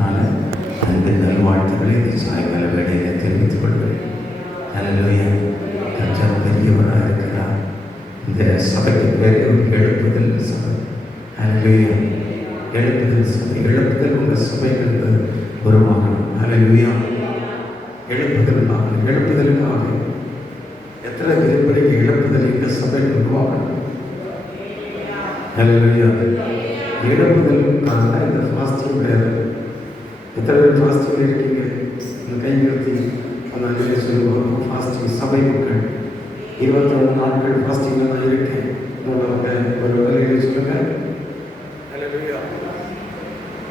அதனால அன்பின் நல்வாழ்த்துக்களை இந்த சாயங்கால வேலையை தெரிவித்துக் கொள்கிறேன். ஹல்லேலூயா. கர்த்தர் பெரியவராக இருக்கிறார். இந்த சபைக்கு பேர் எழுப்புதல் சபை. ஹல்லேலூயா. எழுப்புதல் சபை. எழுப்புதல் உங்கள் சபைகளுக்கு உருவாகணும். ஹல்லேலூயா. எழுப்புதலுக்காக எத்தனை விரும்புகிறீங்க? எழுப்புதல் எங்கள் சபையில் உருவாகணும். ஹல்லேலூயா. எழுப்புதலுக்காக இந்த ஃபாஸ்டிங் கிடையாது. எத்தனை பேர் ஃபாஸ்டிங் இருக்கீங்க? இந்த கை நிறுத்தி அந்த அஞ்சலி சொல்லுவாங்க. ஃபாஸ்டிங் சபை மக்கள் 21 நாட்கள் ஃபாஸ்டிங்கில் நான் இருக்கேன். உங்களோட ஒரு வேலையை சொல்லுங்கள். ஹல்லேலூயா.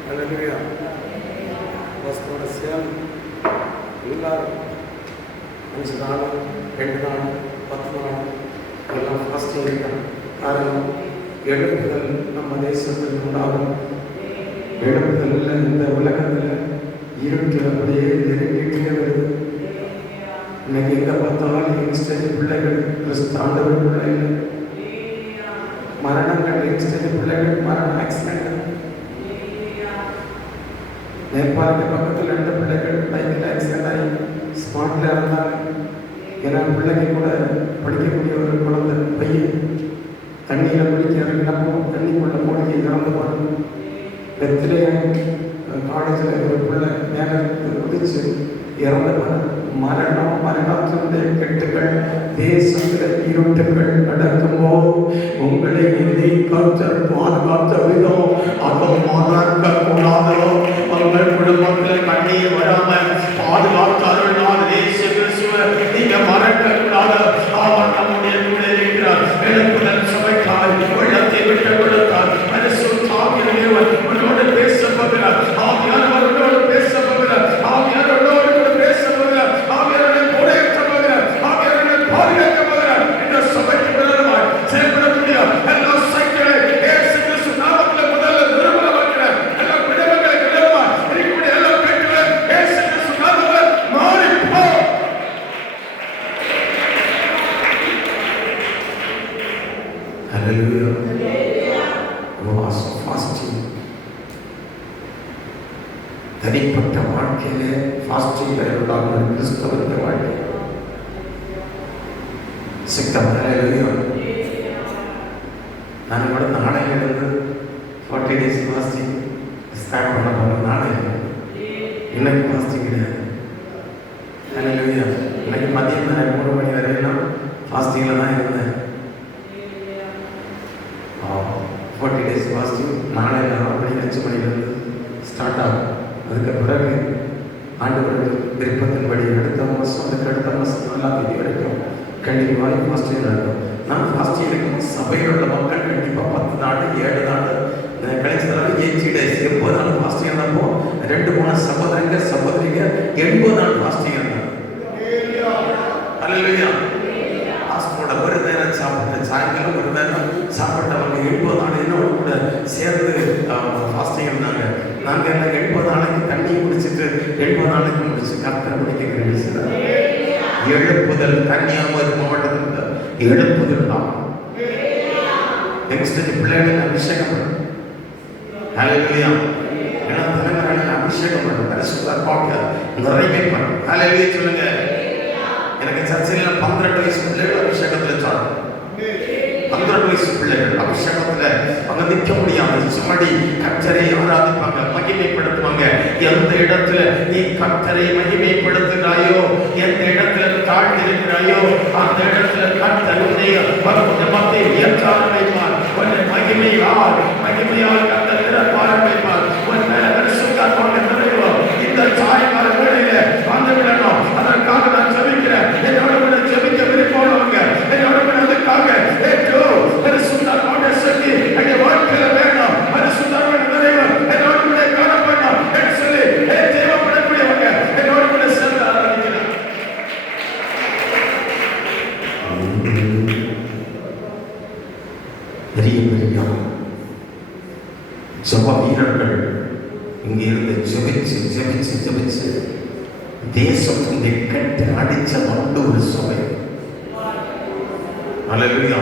ஹல்லேலூயா. ஃபாஸ்டோட சேம் எல்லாரும் 5 நாள் 2 நாள் 10 நாள் எல்லாம் ஃபாஸ்டிங் இருக்காங்க. காரணம் எழுப்புதல் நம்ம தேசத்தில் உண்டாகும். எழுப்புதல் இந்த உலகத்தில் இருட்டு அப்படியே நெருங்கிட்டே வருது. இன்னைக்கு எங்கே பார்த்தாலும் யங்ஸ்டேஜ் பிள்ளைகள், கிறிஸ்தாண்டவர் பிள்ளைகள், மரணங்கள், யங்ஸ்டேஜ் பிள்ளைகள் மரணம், ஆக்சிடென்ட். நேபாளுக்கு பக்கத்தில் 2 பிள்ளைகள் பைக்கில் ஆக்சிடென்ட் ஆகி ஸ்பாட்டில் இறந்தாங்க. ஏன்னா பிள்ளைங்க கூட படிக்கக்கூடிய ஒரு குழந்தை பையன் தண்ணியில் குளிக்க இறங்கினப்போ தண்ணிக்குள்ள மூழ்கி இறந்து போனாங்க. பெத்லேயம் காலேஜில் ஒரு பிள்ளை மேலே குதிச்சு இறந்து போனாங்க. மரணத்தினுடைய கெட்டுகள் தேசத்தில் இருட்டுகள் நடக்குமோ உங்களை இதை கர்த்தர் பாதுகாத்த விதம் அதுவும் கூடாதோ உங்கள் குடும்பத்தில் கண்ணீர் வராமல் பாதுகாத்தார்கள். தேச கிறிஸ்துவர் நீங்க மறக்கக்கூடாது. அவர் நம்முடைய கூட இருக்கிறார். எழுப்புதல் சபைக்காய் வெள்ளத்தை விட்டு கொடுத்தார். உங்களோடு பேச போகிறார். ஆவியானவரோடு பேச போகிறார். ஆவியானவரோடு கூட பேச போகிறார். ஆவியானவரை போராட்ட போகிறார். ஆவியானவரை பாதுகாக்க போகிறார். இந்த சபைக்கு விரோதமாய் செயல்படக்கூடிய எல்லா சைக்கிளை இயேசு கிறிஸ்து நாமத்தில் முதல்ல நிறுவனமாக்கிறார். எல்லா விடவங்களை விரோதமாய் இருக்கக்கூடிய எல்லா பெண்களை இயேசு கிறிஸ்து நாமத்தில் மாறிப்போ. ஹல்லேலூயா. தனிப்பட்ட வாழ்க்கையிலே ஃபாஸ்டிங் உண்டாகும் கிறிஸ்தவனுடைய வாழ்க்கை சித்தம். நான் கூட நாளையிலிருந்து 40 days ஃபாஸ்டிங் ஸ்டார்ட் பண்ண போகிறேன். நாளைக்கு இன்னைக்கு ஃபாஸ்டிங் கிடையாது. ஹல்லேலூயா. இன்னைக்கு மதியம் 3 மணி வரையெல்லாம் ஃபாஸ்டிங்கில் தான் இருந்தேன். 40 days ஃபாஸ்டிங் நாளை 5 மணிலேருந்து ஸ்டார்ட் ஆகும். அதுக்கு பிறகு ஆண்டவருக்கு விருப்பத்தின்படி அடுத்த மாதம் அதுக்கு அடுத்த மாதம் 4ஆம் தேதி வரைக்கும் கண்டிப்பாக ஃபாஸ்டிங் நடக்கும். நான் ஃபாஸ்டிங் இருக்கும் சபையில் உள்ள மக்கள் கண்டிப்பாக 10 நாள் 7 நாள் கழிச்சதால 80 days 80 நாள் ஃபாஸ்டிங் இருந்தப்போ 2-3 சகோதரிங்க 80 நாள் ஃபாஸ்டிங் இருந்தாங்க. ஹல்லேலூயா. பாஸ்டரோட ஒரு நேரம் சாப்பிட்டு சாயங்காலம் ஒரு நேரம் சாப்பிட்டவங்க 70 நாள் என்னோட கூட சேர்ந்து ஃபாஸ்டிங் இருந்தாங்க. நாங்கள் எல்லாம் 70 நாளைக்கு தண்ணி குடிச்சிட்டு 70 நாளைக்கு முடிச்சு கர்த்தரை முடிக்க கிடைச்சார். எழுப்புதல் கன்னியாகுமரி மாவட்டத்தில் எழுப்புதல் தான் நெக்ஸ்ட் பிள்ளைகளுக்கு அபிஷேகம் பண்ணும். ஹல்லேலூயா. ஏன்னா தலைவர்கள் அபிஷேகம் பண்ணும். பரிசுத்த பாக்க நிறைவே பண்ணும். ஹல்லேலூயா சொல்லுங்க. எனக்கு சர்ச்சையில் 12 வயசு பிள்ளைகள் அபிஷேகத்தில் சாடும். 12 வயசு பிள்ளைகள் அபிஷேகத்தில் அங்க நிற்க முடியாது. சும்மாடி கர்த்தரை ஆராதிப்பாங்க, மகிமைப்படுத்துவாங்க. எந்த இடத்துல நீ கர்த்தரை மகிமைப்படுத்துகிறாயோ, எந்த இடத்துல தாழ்ந்திருக்கிறாயோ, அந்த இடத்துல கர்த்தர் உன்னை மத்தை உயர்த்த ஆரம்பிப்பார். உன்னை மகிமையால் கர்த்தர் நிரப்ப ஆரம்பிப்பார். உன் மேல பரிசுத்தமாக நிறைவு இந்த சாயங்கால வேளையில வந்து விடணும். அதற்காக நான் ஜெபிக்கிறேன். என்னோட கூட ஜெபிக்க விருப்பவங்க என்னோட கூட அதுக்காக பரிசுத்தமாக சொல்லி எங்க வாழ்க்கையில வேணும். பரிசுத்தமாக நிறைவு என்னோட கூட காணப்படணும் என்று சொல்லி தேவைப்படக்கூடியவங்க என்னோட கூட சேர்ந்து ஆராதிக்கிறார். பெரிய பெரிய ஜப வீரர்கள் இங்கே இருந்து ஜெபிச்சு தேசத்தின் கட்டு அடிச்ச ஒரு சபை. ஹல்லேலூயா.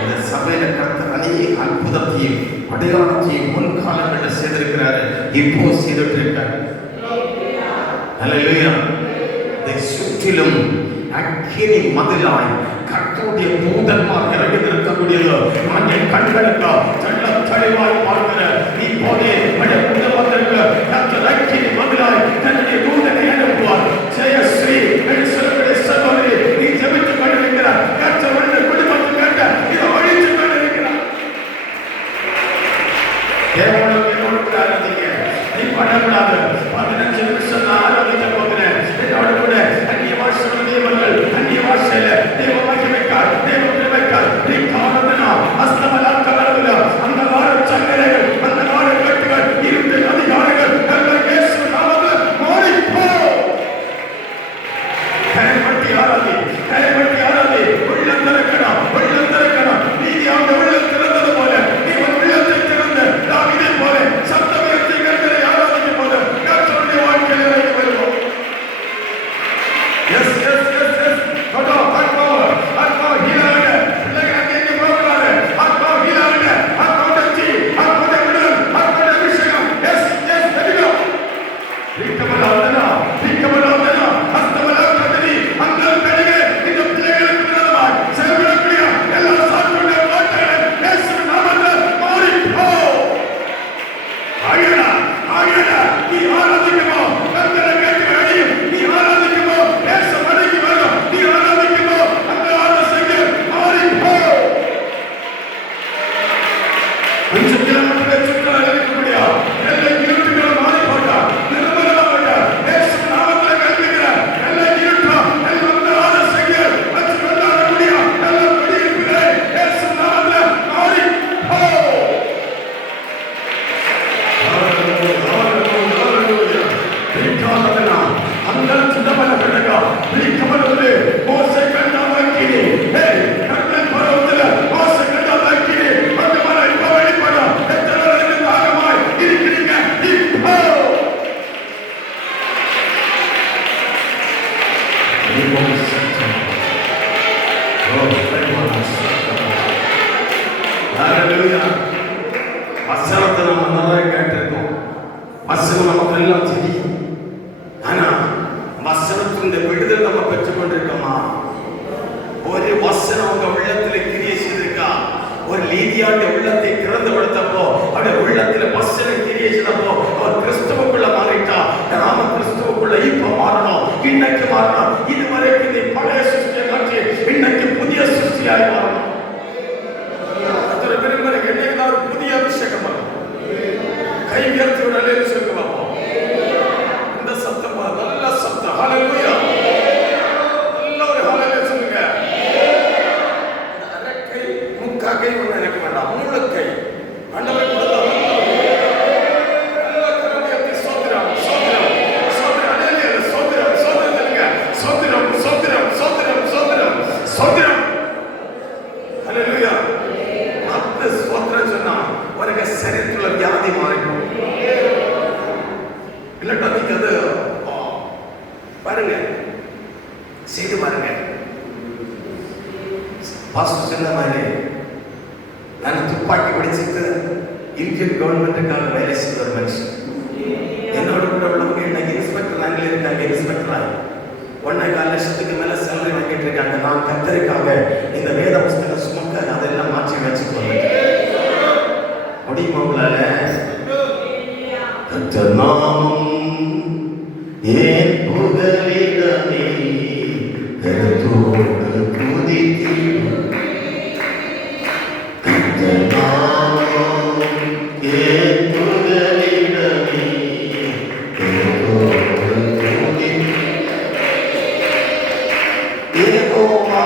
இந்த சபையில கர்த்தர் அற்புதத்தையும் அடையாளத்தையும் முன்காலங்களில் செய்திருக்கிறாரு, இப்போ செய்துட்டு இருக்காரு. அல்லேலூயா. சுற்றிலும் அக்கினி மதிலாய் கர்த்தருடைய தூதன்மார் இறங்கி நிற்கக்கூடியதோ நான் என் கண்களுக்கு தெளிவாய் பார்க்கிறேன். இப்போதே கர்த்தர் அக்கினி மதிலாய் தன்னுடைய தூதனை அனுப்புவார். ஜெயஸ்ரீ என்று சொல்லக்கூடிய சகோதரி, நீ ஜெபித்துக் கொண்டிருக்கிறார். கர்த்தர் உன்னுடைய குடும்பத்தை கேட்ட இதை ஒழித்துக் கொண்டிருக்கிறார். தேவனுக்கு ஆராதிக்க நீ பண்ணக்கூடாது. 15 நிமிஷம் நான் ஆராதிக்க போகிறேன். என்னோட கூட அந்நிய பாஷையில் தேவர்கள் அந்நிய பாஷையில தேவ மகிமைக்கார் தேவ கிருபைக்கார் நீ காரணனா அஸ்தமலாக்க வரவில்லை. அந்த வார சங்கரைகள் அந்த வார கட்டுகள் இருந்த அதிகாரங்கள் எல்லாம் இயேசு நாமத்தில் மாறிப்போ. கைப்பற்றி ஆராதி, கைப்பற்றி ஆராதி. உள்ளம் திறக்கணும், உள்ளம் திறக்கணும். நீதி அவங்க உள்ளம் திறந்தது போல நீ உன் உள்ளத்தை திறந்து தாவீதை போல சத்தமியத்தை கர்த்தரை ஆராதிக்கும் போது கர்த்தருடைய வாழ்க்கையில் இறங்கி வருவோம். எஸ் எஸ் எஸ் எஸ் கொடோ ஆத்மாவை ஆத்மாவை ஹீலாக பிள்ளைகள் அங்கே போகக்கூடாது. ஆத்மாவை ஹீலாக ஆத்மாவை தச்சி ஆத்மாவை விடுதல் ஆத்மாவை அபிஷேகம். எஸ் எஸ் தெரியுமா வீக்கமலாதனா அஸ்தமலாக்கதனி அந்த கடிகை இந்த பிள்ளைகளுக்கு விரோதமாய் செயல்படக்கூடிய எல்லா சாத்தானுடைய வார்த்தைகளை இயேசு நாமத்தில் மாறிப்போ. ஆயனா ஆயனா நீ ஆராதிக்குமோ கர்த்தரை கேட்டு அழியும். நீ ஆராதிக்குமோ இயேசு மடங்கி வரும். நீ ஆராதிக்குமோ அந்த ஆராதனை மாறிப்போ. 5 கிலோமீட்டர் சுற்றளவு இருக்கக்கூடிய எல்லை இருட்டுகளை மாறி போட்டா நிர்மலமா போட்டா இயேசு நாமத்தில் கல்விக்கிறார். எல்லை இருட்டா எல்லாம் அந்த ஆராதனை வச்சு கொண்டாடக்கூடிய எல்லா குடியிருப்புகளை இயேசு நாமத்தில் மாறிப்போ. அந்த சின்னமல்ல பிள்ளைங்க பிடிக்கப்படுவது மோசை கண்டாவாக்கினி. கண்ணன் பருவத்தில் மோசை கண்டாவாக்கினி அந்த மலை இப்போ வெளிப்படும். எத்தனை தாகமாய் இருக்கிறீங்க இப்போ. வசனத்தை நம்ம நல்லா கேட்டிருக்கோம். வசனம் நமக்கு எல்லாம் தெரியும். ஆனா வசனத்தின் விடுதல் நம்ம பெற்றுக் கொண்டிருக்கோமா? ஒரு வசனம் உங்க உள்ளத்தில் கிரியை செய்திருக்கா? ஒரு லீதியாண்ட உள்ளத்தை திறந்து கொடுத்தப்போ அவருடைய உள்ளத்தில் வசனம் கிரியை செய்தப்போ அவர் கிறிஸ்துவுக்குள்ள மாறிட்டா. நாம கிறிஸ்துவுக்குள்ள இப்ப மாறணும், இன்னைக்கு மாறணும். இதுவரைக்கும் நீ பழைய சிருஷ்டியை மாற்றி இன்னைக்கு புதிய சிருஷ்டியாய் மாறணும். என்னைக்குதான் ஒரு புதிய அபிஷேகம் வரும். கை உயர்த்தி விடலே சொல்லுங்க பார்ப்போம். இந்த சத்தம் நல்ல சத்தம். ஹல்லேலூயா. நல்ல ஒரு ஹல்லேலூயா சொல்லுங்க. அரைக்கை முக்காக்கை ஒண்ணு எனக்கு வேண்டாம், மூலக்கை ஆண்டவரை கொடுத்த நல்ல கரமையத்தை சோத்திரம் சோத்திரம் சோத்திரம் ஹல்லேலூயா சோத்திரம் சோத்திரம் சொல்லுங்க. சோத்திரம் சோத்திரம் சோத்திரம் சோத்திரம் சோத்திரம் ஹல்லேலூயா. அந்த சோத்திரம் சொன்னா உனக்கு சரீரத்துல வியாதி மாறிடும். இல்லட்டா நீங்க அது பாருங்க, செய்து பாருங்க. பாஸ்டர் சொன்ன மாதிரி நான் துப்பாக்கி படிச்சுட்டு இந்தியன் கவர்மெண்ட்டுக்காக வேலை செய்த ஒரு மனுஷன். என்னோட கூட உள்ளவங்க இன்னைக்கு இன்ஸ்பெக்டர் ரேங்க்ல இருக்காங்க. இன்ஸ்பெக்டர் 1.25 லட்சத்துக்கு மேல சேலரி வாங்கிட்டு இருக்காங்க. நான் கத்தருக்காக இந்த வேத புஸ்தகம் சுமக்க அதெல்லாம் மாற்றி வச்சுட்டு வந்துட்டேன். முடியுமா உங்களால? கர்த்தர் நாமம் ஏன் புகலிடமே கருத்தோடு துதித்திடும். கர்த்தர் நாமம் ஏன் புகலிடமே கருத்தோடு துதித்திடும். யெகோவா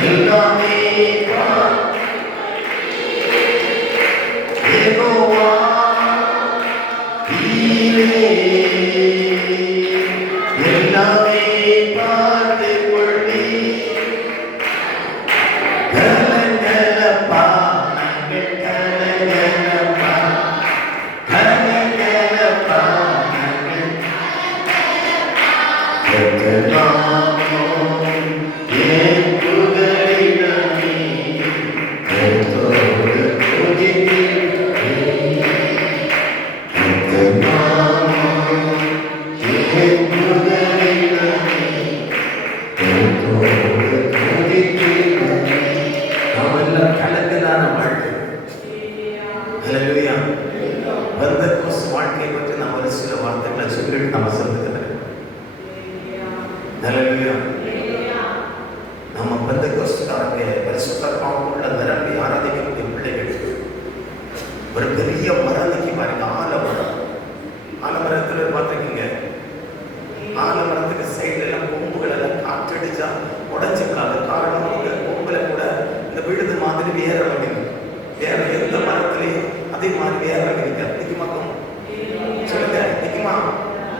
எல்லாமே Good. ஹல்லேலூயா. பெந்தெக்கோஸ்து வாழ்க்கையை பற்றி நான் ஒரு சில வார்த்தைகளை சொல்லிட்டு நம்ம சொல்லுகிறேன். ஹல்லேலூயா. நம்ம பெந்தெக்கோஸ்துக்காரங்க பரிசுத்தாத்மாவுக்குள்ள நிரம்பி ஆராதிக்கக்கூடிய பிள்ளைகள். ஒரு பெரிய மரத்துக்கு பாருங்க, ஆலமரம். ஆலமரத்தில் பார்த்துருக்கீங்க, ஆலமரத்துக்கு சைடுல எல்லாம் கொம்புகள் எல்லாம் காற்றடிச்சா உடஞ்சி விடாது. காரணம் அவங்க கொம்புல கூட இந்த விழுது மாதிரி வேற வகைங்க. வேற எந்த மரத்திலையும் அதே மாதிரி வேற வகைங்க. நிக்குமாக்கும் சொல்லுங்க, நிக்குமா?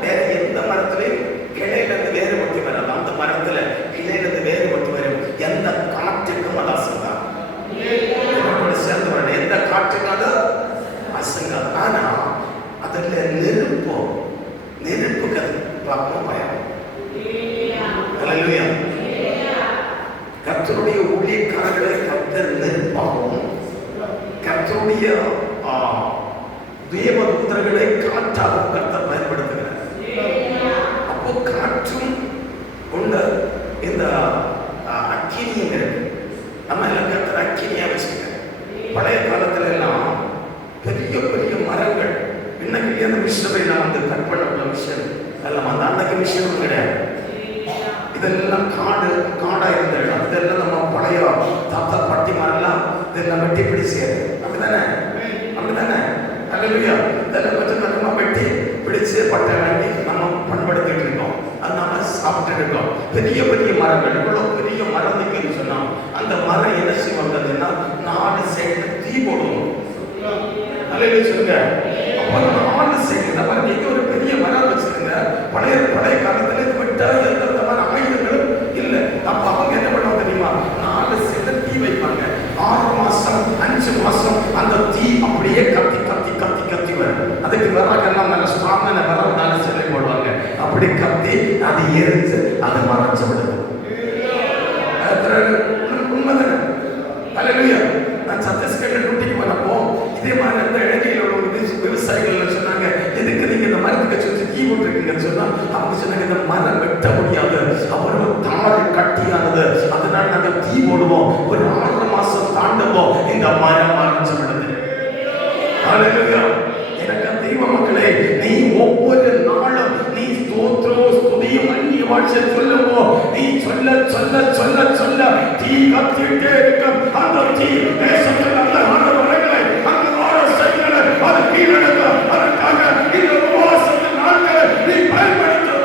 வேற எந்த மரத்திலையும் கிளையில இருந்து வேறுபட்டு வராது. அந்த மரத்துல கிளையில இருந்து வேறுபட்டு வரும். எந்த காற்றுக்கும் அது அசங்காது. சேர்ந்து வர எந்த காற்றுக்கும் அது அசங்காது. ஆனா அதுல நெருப்புக்கு அது பார்க்கணும் பயம். ஹல்லேலூயா. கர்த்தருடைய ஊழியக்காரர்களை கர்த்தர் நெருப்பாகவும் கர்த்தருடைய தேவதூதர்களை காற்றாகவும் கர்த்தர் பயன்படுத்துகிறார். அப்போ காற்றும் கொண்ட இந்த அக்கினியும் இருக்கு. நம்ம எல்லாம் கர்த்தர் அக்கினியா வச்சுக்க. பழைய காலத்துல எல்லாம் பெரிய பெரிய மரங்கள், இன்னைக்கு அந்த மிஷினரி நான் வந்து கட் பண்ண மிஷின் எல்லாம் அந்த அன்னைக்கு மிஷினும் கிடையாது. இதெல்லாம் காடா இருந்த இடம். இதெல்லாம் நம்ம பழைய தாத்தா பாட்டி மாதிரிலாம் இதெல்லாம் வெட்டி பிடிச்சாரு. அப்படிதானே? அப்படிதானே? ஹல்லேலூயா. இதெல்லாம் கொஞ்சம் கொஞ்சமா வெட்டி பிடிச்சு பட்டை வாங்கி நம்ம பண்படுத்திட்டு இருக்கோம். அது நம்ம சாப்பிட்டு இருக்கோம். பெரிய பெரிய மரங்கள், இவ்வளவு பெரிய மரம் இருக்குன்னு சொன்னா அந்த மரம் என்ன செய்வதுன்னா 4 சைடு தீ போடுவோம். ஹல்லேலூயா சொல்லுங்க. அப்ப 4 சைடு பாருங்க, இங்க ஒரு பெரிய மரம் வச்சிருங்க. பழைய காலத்துல விட்டா எந்த விதமான ஆயுதங்களும் இல்லை. அப்ப அவங்க என்ன பண்ணுவாங்க தெரியுமா? 4 சைடு தீ வைப்பாங்க. 6 மாசம் 5 மாசம் அந்த தீ அப்படியே கத்தி கத்தி கத்தி கத்தி வரும். அதுக்கு விறகெல்லாம் நல்ல ஸ்ட்ராங்கான விறகுனால சொல்லி போடுவாங்க. அப்படி கத்தி அது எரிஞ்சு அது மறைச்சு விடுது. உண்மைதானே? ஹல்லேலூயா. நான் சத்தீஸ்கர்ல டியூட்டிக்கு போனப்போ இதே மாதிரி அந்த இடையில உள்ள விவசாயிகள் சொன்னாங்க, எதுக்கு நீங்க இந்த மரத்துக்கு சுற்றி தீ விட்டுருக்கீங்கன்னு சொன்னா அவங்க சொன்னாங்க, இந்த மரம் வெட்ட முடியாது, அவ்வளவு தாழ் கட்டியானது, அதனால நாங்க தீ போடுவோம். ஒரு 6 மாசம் தாண்டவோம் இந்த மரம் மறைச்சு விடுது. ஹல்லேலூயா. எனக்கு தெய்வ மக்களே, நீ ஒவ்வொரு நாளும் நீ ஸ்தோத்திரம் ஸ்துதியும் அந்நிய பாஷை சொல்லுவோ, நீ சொல்ல சொல்ல சொல்ல சொல்ல தீ கத்திட்டே இருக்கும். அந்த தீ தேசத்தில் அந்த ஆண்டவர்களை அந்த ஆலோசனைகளை அது கீழடக்க. அதற்காக இந்த உபவாசத்தின் நாட்களை நீ பயன்படுத்து.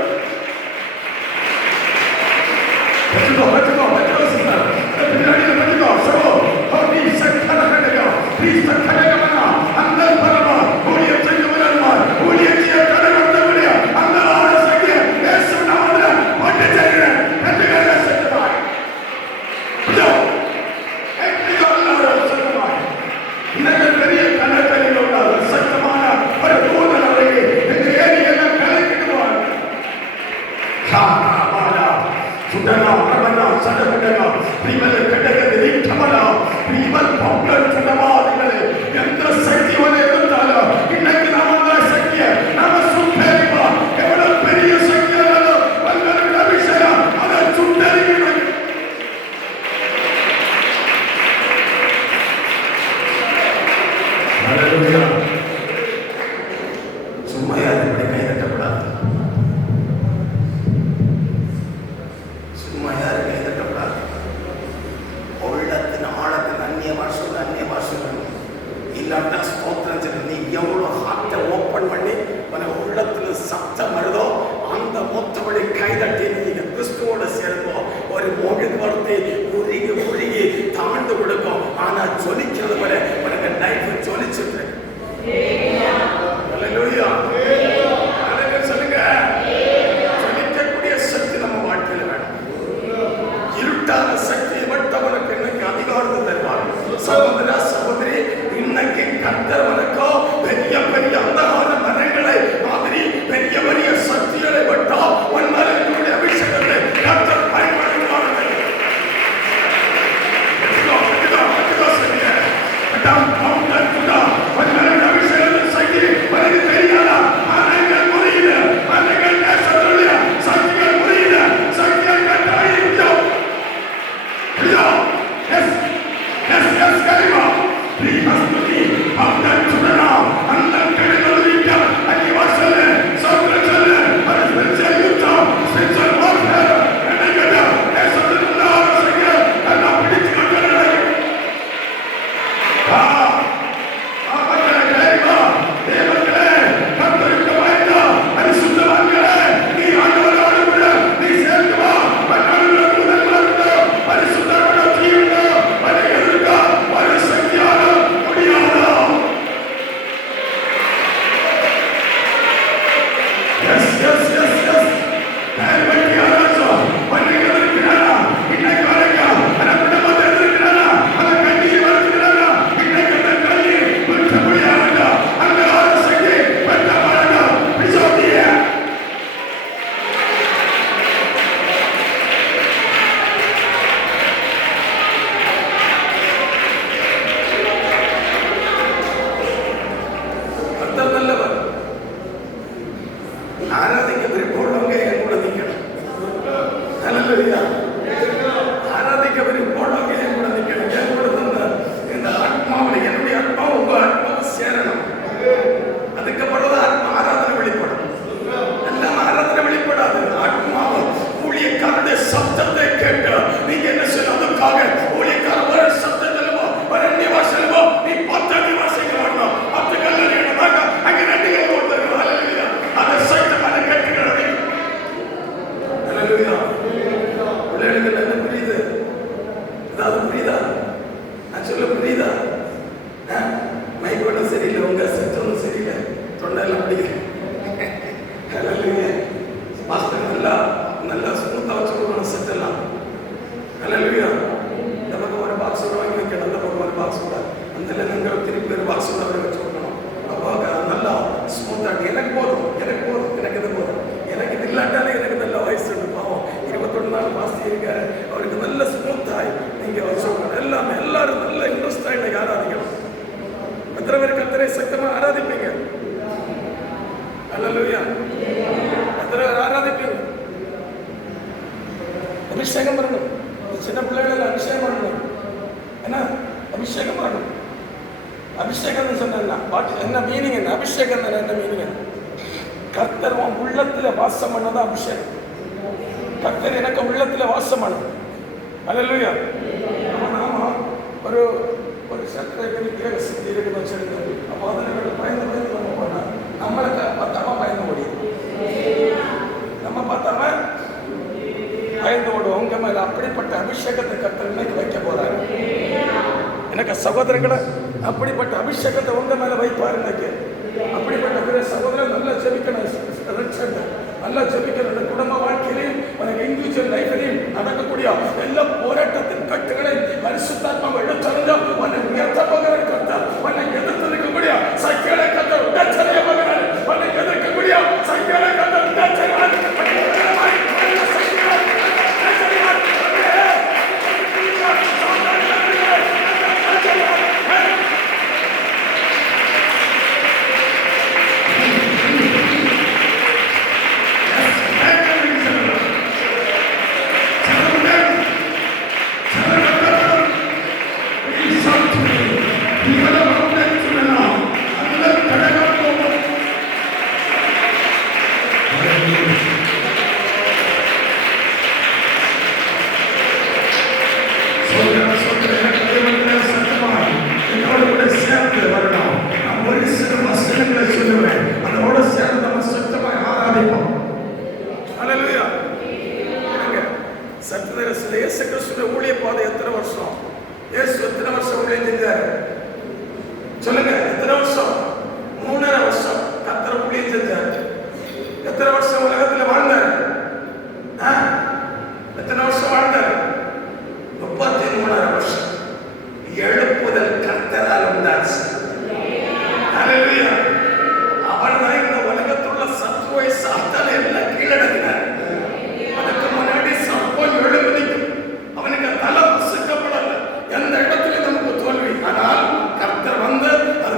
சும்மா யாரும் இப்படி கை தட்டப்படாது. சும்மா யாரும் கை தட்டப்படாது. உள்ளத்தின் ஆழத்தின் அந்நிய பாஷை இல்லாட்டா ஸ்தோத்திரம் சொல்லி நீ எவ்வளோ ஹார்ட்டை ஓப்பன் பண்ணி உள்ளத்துல சத்தம் வருதோ அந்த மொத்தபடி கைதட்டி நீங்க கிறிஸ்துவோட சேர்ந்தோ ஒரு மொழிது வார்த்தை உருகி உருகி தாழ்ந்து கொடுக்கும். ஆனா ஜொலிக்கிறது போல உனக்கு லைஃப் ஜொலிச்சுட்டு இருக்கு. ஹல்லேலூயா. சொல்லுங்க, ஜொலிக்கக்கூடிய சக்தி நம்ம வாழ்க்கையில வேணும். இருட்டான சக்தியை விட்டவனுக்கு இன்னைக்கு அதிகாரத்தை தருவார். சகோதர சகோதரி, இன்னைக்கு கர்த்தவனுக்கோ பெரிய பெரிய அந்தகார மரங்களை மாதிரி பெரிய பெரிய சக்திகளை விட்டா உன்னுடைய அபிஷேகத்தை கர்த்தர் பயன்படுத்துவார்கள். தேவர்களே, கர்த்தருக்கு பயந்தா, பரிசுத்தவான்களே, நீ ஆண்டவரோடு கூட நீ சேர்ந்து வா. மற்றவர்களுக்கு உதவியாக பரிசுத்தரோட தீயுண்டோ, அதை எதிர்க்க ஒரு சக்தியால முடியாதோ. Yes, yes, yes, yes. தேவனுக்கு ஆராய்ச்சோ, உன்னை எதிர்க்கிறானா, இன்னைக்கு வரைக்கும் அந்த குடும்பத்தை எதிர்க்கிறானா, அந்த கண்ணீர் வருகிறானா, இன்னைக்கு அந்த கண்ணீர் விட்ட முடியாதா, அந்த ஆராய்ச்சிக்கு வெட்ட மாட்டா, பிடிச்சோட்டிய. கர்த்தர் நல்லவர். ஆராதிக்க விருப்பமுள்ளவங்க என் கூட நிக்கணும். ஹல்லேலூயா. ஆராதிக்க விருப்பமுள்ளவங்க என் கூட நிக்கணும். என் கூட வந்து இந்த ஆத்மாவில் என்னுடைய ஆத்மா உங்க ஆத்மாவை சேரணும். அதுக்கப்புறம் தான் ஆத்மா ஆராதனை வெளிப்படும். எல்லாம் ஆராதனை வெளிப்படாது. ஆத்மாவை ஊழியக்காரருடைய சப்தத்தை கேட்டு நீங்க என்ன செய்யணும்? அதுக்காக ஊழியக்காரர் ஒரு சப்தம் செல்லுமோ, ஒரு நிவாசம் செல்லுமோ, நீ 10 நிவாசிக்க மாட்டோம். 10 கல்லறை எடுத்தாங்க, அங்க 2 கல் போட்டுருக்கோம். ஹல்லேலூயா. அதை சைத்தமான கட்டுகிறது. ஹல்லேலூயா. பிள்ளைகளுக்கு என்ன புரியுது? ஏதாவது புரியுதா? நான் சொல்ல புரியுதா? மைக்கோட சரியில்லை, உங்க சத்தம் சரியில்லை, தொண்டையெல்லாம் பிடிக்குது. ஹல்லேலூயா. மாஸ்டர் நல்லா நல்லா ஸ்மூத்தா வச்சு கொடுக்கணும் செட்டெல்லாம். ஹல்லேலூயா. இந்த பக்கம் ஒரு பாக்ஸ் வாங்கி வைக்கணும், அந்த பக்கம் ஒரு பாக்ஸ் கூட, அந்த நீங்கள் திருப்பி ஒரு பாக்ஸ் கூட வச்சு கொடுக்கணும். அப்போ நல்லா ஸ்மூத்தா. எனக்கு போதும், எனக்கு போதும், எனக்கு இது போதும். எனக்கு இது இல்லாட்டாலே எனக்கு நல்ல வயசு பாவம் 21 நாள் மாஸ்டர் இருக்காரு, அவருக்கு நல்ல ஸ்மூத்தாய் நீங்க வச்சு கொடுக்கணும். எல்லாமே எல்லாரும் நல்ல இன்ட்ரெஸ்டா இன்னைக்கு ஆராதிக்கணும். எத்தனை பேர் கர்த்தரை சத்தமா ஆராதிப்பீங்க? ஹல்லேலூயா. எத்தனை பேர் ஆராதிப்பீங்க? அபிஷேகம் பண்ணணும். சின்ன பிள்ளைகள் அபிஷேகம் பண்ணணும். என்ன அபிஷேகம் பண்ணணும்? அபிஷேகம் சொன்னா என்ன மீனிங்? என்ன அபிஷேகம் என்ன மீனிங்? கர்த்தர் உன் உள்ளத்துல வாசம் பண்ணதான் அபிஷேகம். கர்த்தர் எனக்கு உள்ளத்துல வாசம் பண்ணணும். ஹல்லேலூயா. நாம ஒரு ஒரு சத்திரக்கு சித்தி இருக்குன்னு வச்சிருக்க, அப்போ அதனை பயந்து பயந்து நம்ம போனா நம்மளுக்கு பார்த்தாம பயந்து முடியும். நம்ம பார்த்தாம பயந்து ஓடுவோம். உங்க மேல அப்படிப்பட்ட அபிஷேகத்தை கர்த்தர் இன்னைக்கு வைக்க போறாரு. எனக்கு சகோதரர்களை அப்படிப்பட்ட அபிஷேகத்தை உங்க மேல வைப்பாரு இன்னைக்கு. அப்படிப்பட்ட சகோதரர் நல்லா ஜெபிக்கணும், நல்லா ஜெபிக்கணும். குடும்ப வாழ்க்கையிலையும் உனக்கு இண்டிவிஜுவல் லைஃப்லையும் நடக்கக்கூடிய எல்லா போராட்டத்தின் கட்டுகளை பரிசுத்தாத்மா எடுத்தறிஞ்ச உன்னை உயர்த்த போகிற கர்த்தர், உன்னை எதிர்த்திருக்கக்கூடிய சக்திகளை கர்த்தர் உடச்சரிய போகிறார். உன்னை எதிர்க்கக்கூடிய சக்திகளை கர்த்தர் உடச்சரிவார். ஊழிய பாதை எத்தனை வருஷம்? இயேசு எத்தனை வருஷம் ஊழியம் செஞ்சாரு? சொல்லுங்க, எத்தனை வருஷம்? 3.5 வருஷம் கர்த்தர் ஊழியம் செஞ்சாரு. எத்தனை வருஷம் உலகத்துல வாழ்ந்தாரு? எத்தனை வருஷம் வாழ்ந்தாரு? 33.5 வருஷம். எழுப்புதல் கர்த்தரால் உண்டாச்சு. ஹல்லேலூயா. அவர் தான் இந்த உலகத்துள்ள சத்துவை சாத்தானை எல்லாம் கீழடக்கினார். அதுக்கு முன்னாடி சர்ப்பம் எழுபதிக்கும் அவனுக்கு தலை சுக்கப்படல. எந்த இடத்துல நமக்கு தோல்வி. ஆனால் கர்த்தர் வந்து அது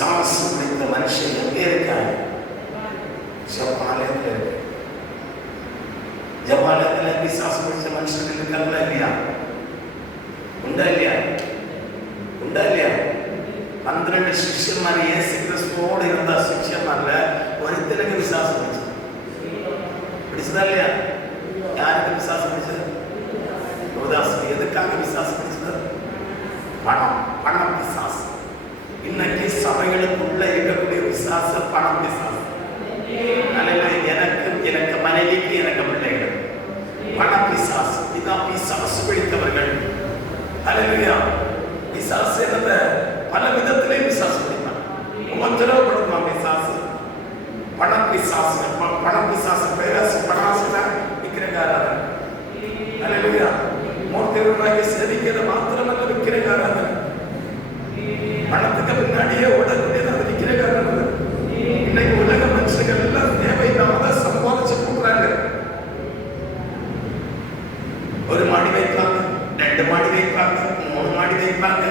பிசாசு பிடித்த மனுஷன் எங்கே இருக்காங்க? ஜபாலயத்தில் இருக்கு. ஜபாலயத்தில் பிசாசு பிடிச்ச மனுஷன் இருக்காங்களா இல்லையா? உண்டா இல்லையா? உண்டா இல்லையா? 12 சிஷ்யன்மார் இயேசு கிறிஸ்துவோடு இருந்த சிஷ்யன்மார்ல ஒருத்தனுக்கு விசுவாசம் பிடிச்சதா இல்லையா? யாருக்கு விசுவாசம் பிடிச்சது? யுவதாசுக்கு. எதுக்காக விசுவாசம் பிடிச்சது? பணம் விசுவாசம். இன்னைக்கு சபைகளுக்குள்ள இருக்கக்கூடிய விசுவாசம் பணம் விசுவாசம். எனக்கு மனைவிக்கு எனக்கு பிள்ளைகள் பணம் விசுவாசம். இதான் விசுவாசம் பிடித்தவர்கள். அல்லேலூயா. விசுவாசம் என்னது? பல விதத்திலே விசுவாசம் பிடிப்பான். உபத்திரவப்படுத்துவான் விசுவாசம். பணம் விசுவாசம். பணம் விசுவாசம் பேராசை பணாசை விக்கிரகாராதன். அல்லேலூயா. மூர்த்திகளாகி சேவிக்கிறது மாத்திரமல்ல விக்கிரகாராதன். பணத்துக்கு பின்னாடியே ஓடக்கூடியது விக்கிரகாராதன். இன்னைக்கு உலக மனுஷர்கள் எல்லாம் தேவையில்லாம சம்பாதிச்சு கொடுக்குறாங்க. ஒரு மாடி வைப்பாங்க, 2 மாடி வைப்பாங்க, 3 மாடி வைப்பாங்க.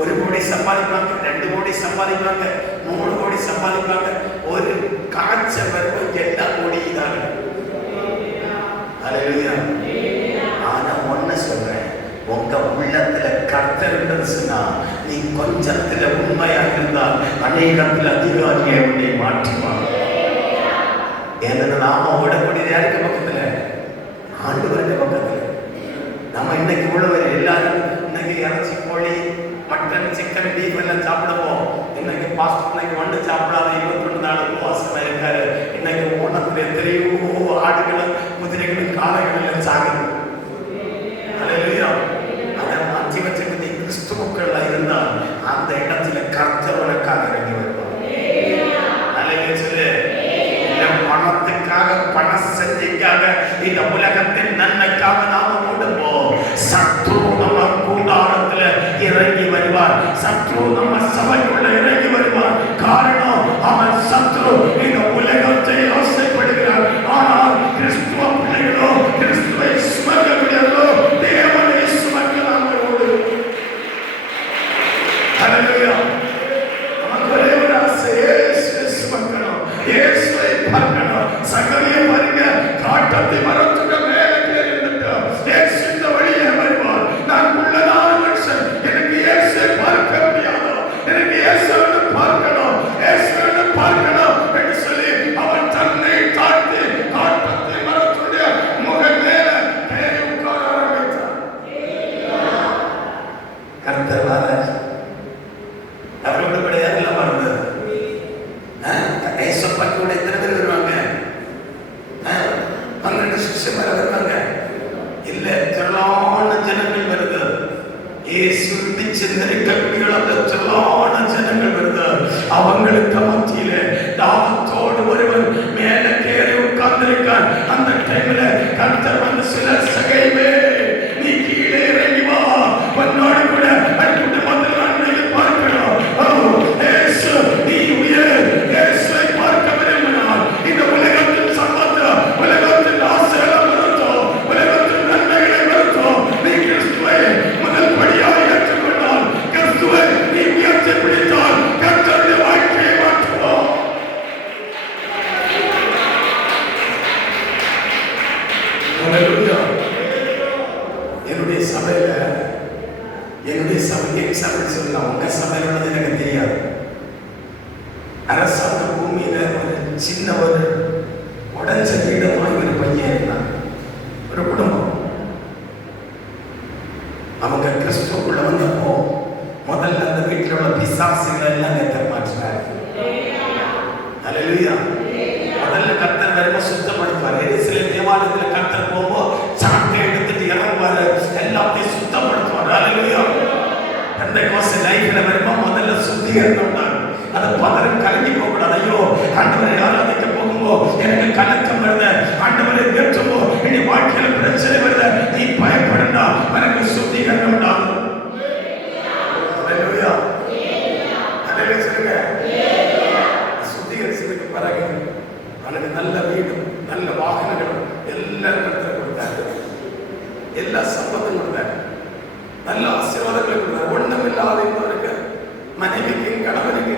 1 கோடி சம்பாதிப்பாங்க, 2 கோடி சம்பாதிப்பாங்க, 3 கோடி சம்பாதிப்பாங்க. ஒரு காய்ச்சல் வரும்போது 8 கோடி தான். அல்லேலூயா. ஆனா ஒண்ணு சொல்றேன், உங்க உள்ளத்துல கர்த்தர் இருந்துச்சுன்னா நீ கொஞ்சத்துல உண்மையா இருந்தால் அநேகத்தில் அதிகாரியை உன்னை மாற்றுவான். ஏன்னா நாம ஓடக்கூடியது யாருக்கு பக்கத்துல? ஆண்டவருக்கு பக்கத்துல. நம்ம இன்னைக்கு உள்ளவர் எல்லாரும் இன்னைக்கு இறைச்சி, கோழி, மட்டன், சிக்கன், பீஃப் எல்லாம் சாப்பிடுவோம். இன்னைக்கு பாஸ்ட் இன்னைக்கு ஒன்று சாப்பிடாத 21 நாள் உபவாசமா இருக்காரு. இன்னைக்கு ஓணத்துல எத்தனையோ ஆடுகளும் குதிரைகளும் காளைகளும் எல்லாம் சாகுது. அல்லேலூயா. அதை மாற்றி வச்சுட்டு நீ கிறிஸ்துவுக்குள்ள இருந்தால் அந்த இடத்துல கர்த்தர் உனக்காக இறங்கி வருவார். அல்லேலூயா சொல்லு. பணத்துக்காக, பண சஞ்சைக்காக, இந்த உலகத்தின் நன்மைக்காக நாம ஓடுவோம். சத்ரு நம்ம கூடாரத்துல இறங்கி வருவார். சத்ரு நம்ம சபைக்குள்ள இறங்கி வருவார். காரணம் அவன் சத்ரு இந்த உலகத்தை ஆசைப்படுகிறார். ஆனால் கிறிஸ்துவ பிள்ளைகளோ கிறிஸ்துவை சுமக்கக்கூடியவர்களோ தேவனை சுமக்க நாங்கள் ஓடுவோம். அல்லேலூயா. நமக்கு ஒரே ஒரு ஆசை, இயேசுவை சுமக்கணும், இயேசுவை பார்க்கணும். சகரியா பாருங்க, காட்டத்தை மரத்துக்கு மேல கேறி இருந்துட்டோம். இயேசு இந்த வழியே வருவார். நான் உள்ளதான மனுஷன், எனக்கு இயேசுவை பார்க்க முடியாதோ, எனக்கு இயேசுவை பார்க்கணும், இயேசுவை பார்க்கணும் என்று சொல்லி அவன் தன்னை தாழ்த்தி காட்டத்தை மரத்துடைய முக மேல கேறி உட்கார ஆரம்பித்தார். கர்த்தர் வாரார். அவரோட கூட யாரெல்லாம் வருது? ஏசப்பாக்கோட எத்தனை பேர் வருவாங்க? 12 சிஷ்யர்கள் வருவாங்க. இல்ல, திரளான ஜனங்கள் வருது. இயேசு இடிச்சு நெருக்கக்கூடிய திரளான ஜனங்கள் வருது. அவங்களுக்கு மத்தியில தாகத்தோடு ஒருவன் மேல கேறி உட்கார்ந்திருக்கான். அந்த டைம்ல கர்த்தர் வந்து சிலர் சகைவே நீ கீழே இறங்கி வா, உன்னோடு கூட குடும்பத்தில் நன்மையை பார்க்கணும். இயேசு நீ இயேசுவை பார்க்க விரும்பினால் இந்த உலகத்தின் சம்பத்து, உலகத்தின் ஆசைகளை வருத்தோம், உலகத்தின் நன்மைகளை வருத்தோம். நீ கிறிஸ்துவை முதல் படியாக ஏற்றுக்கொண்டால், கிறிஸ்துவை நீ உயர்த்தி பிடித்தால் கர்த்தருடைய வாழ்க்கையை மாற்றுவோம். என்னுடைய சபையில சொல்லலாம், உங்க சபையில் உள்ளது எனக்கு தெரியாது. அரசாங்க பூமியில ஒரு சின்ன ஒரு உடஞ்ச வீடமாய் ஒரு பையன் இருந்தான். ஒரு குடும்பம். அவங்க கிறிஸ்துவுக்குள்ள வந்தப்போ முதல்ல அந்த வீட்டில் உள்ள பிசாசுகளை எல்லாம் கர்த்தர் மாற்றினார். அல்லேலூயா. முதல்ல கர்த்தர் வரும்போது சுத்தப்படுத்துவார். எருசலேம் தேவாலயத்தில் கர்த்தர் போகும்போது சாட்டை எடுத்துட்டு இறங்குவார், எல்லாத்தையும் சுத்தப்படுத்துவார். அல்லேலூயா. அந்த கோச லைஃப்ல வரும்போது முதல்ல சுத்திகரித்து உண்டாங்க. அதை பதறம் கலங்கி போகக்கூடாது. ஐயோ ஆண்டவரை ஆராதிக்க போகும்போது எனக்கு கலக்கம் வருது, ஆண்டவரை ஏற்றும்போ இனி வாழ்க்கையில பிரச்சனை வருது, நீ பயப்படா, எனக்கு சுத்திகரணம் உண்டாகும். அல்லேலூயா. அல்லேலூயா சொல்லுங்க. சுத்திகரிச்சதுக்கு பிறகு எனக்கு நல்ல வீடு, நல்ல வாகனங்கள் எல்லாம் கர்த்தர் கொடுத்தாரு. எல்லா சம்பத்தும் கொடுத்தாரு, நல்ல ஆசீர்வாதங்களை கொடுத்தாரு. ஒண்ணும் இல்லாத மனைவிக்கு கணவனுக்கு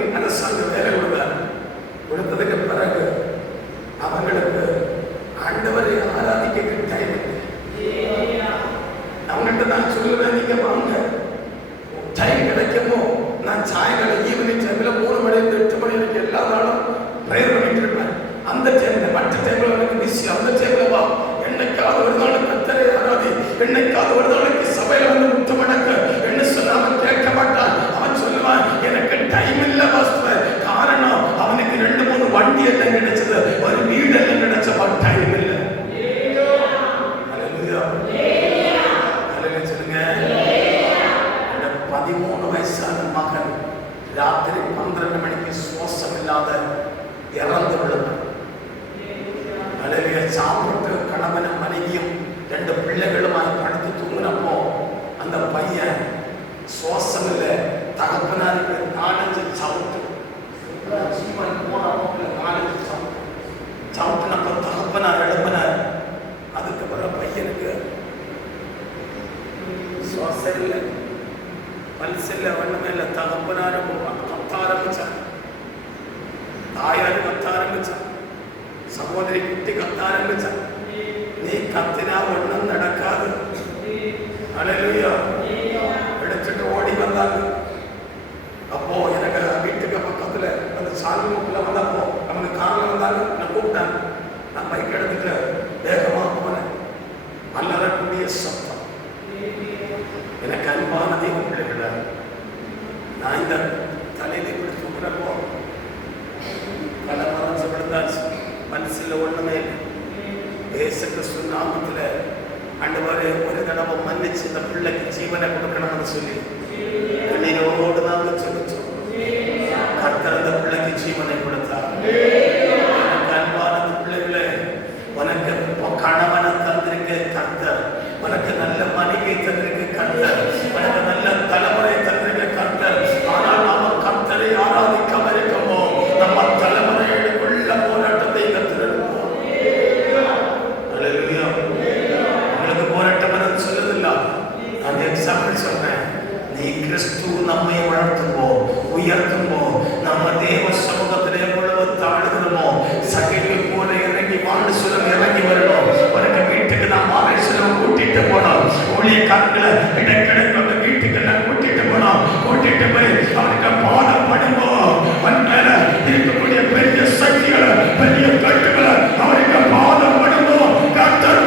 சரியில்லை, மனசில்லை, ஒண்ணுமே இல்லை. தகப்பனாரும் கத்த ஆரம்பிச்சார், தாயாரும் கத்த ஆரம்பிச்சார், சகோதரி குட்டி கத்த ஆரம்பிச்சார். நீ கத்தினா ஒண்ணும் நடக்காது. அல்லேலூயா. எடுத்துட்டு ஓடி வந்தாங்க. அப்போ எனக்கு வீட்டுக்கு பக்கத்துல அந்த சாமிக்குள்ள வந்தப்போ அவங்க காரில் வந்தாங்க. நான் கூப்பிட்டாங்க. நான் பைக் எடுத்துட்டு வேகமா போனேன். அலறக்கூடிய சத்தம். எனக்கு அன்பான தெய்வம் பிள்ளைகள, நான் இந்த தலையில இப்படி தூக்குறப்போ பல மனசு விழுந்தாச்சு. மனசுல ஒண்ணுமே இல்லை. இயேசு கிறிஸ்து நாமத்துல ஆண்டவரே ஒரு தடவை மன்னிச்சு இந்த பிள்ளைக்கு ஜீவனை கொடுக்கணும்னு சொல்லி கண்ணீரோடு நாங்கள் சொல்லிச்சோம். கர்த்தர் அந்த பிள்ளைக்கு ஜீவனை கொடுத்தார். அன்பான பிள்ளைகளே, உனக்கு கணவனை தந்திருக்கு கர்த்தர், உனக்கு நல்ல மனைவியை தந்திருக்கு கர்த்தர், உனக்கு நல்ல தலைமுறை தந்திருக்கு கர்த்தர். ஆனால் நாம கர்த்தரை ஆராதிக்காம இருக்கமோ நம்ம தலைமுறைகளுக்குள்ள போராட்டத்தை கத்திருப்போம். உங்களுக்கு போராட்டம் சொல்லுதில்ல. நான் எக்ஸாம்பிள் சொல்றேன். நீ கிறிஸ்து நம்மை வளர்த்துமோ உயர்த்துமோ, நம்ம தேவ சமூகத்திலே எவ்வளவு தாழ்கிறோமோ, சகையை போல இறங்கி வாழ்ந்து சொல்ல இறங்கி வரணும். உனக்கு வீட்டுக்கு நான் மாலை செலவு கூட்டிட்டு போனோம். ஊழியக்காரங்களை இடைக்கிடை கொண்டு வீட்டுக்கு நான் கூட்டிட்டு போனோம். கூட்டிட்டு போய் அவனுக்கு பாடம் பண்ணுவோம். அவன் மேல இருக்கக்கூடிய பெரிய சக்திகளை, பெரிய கட்டுகளை அவனுக்கு பாடம் பண்ணுவோம். கர்த்தர்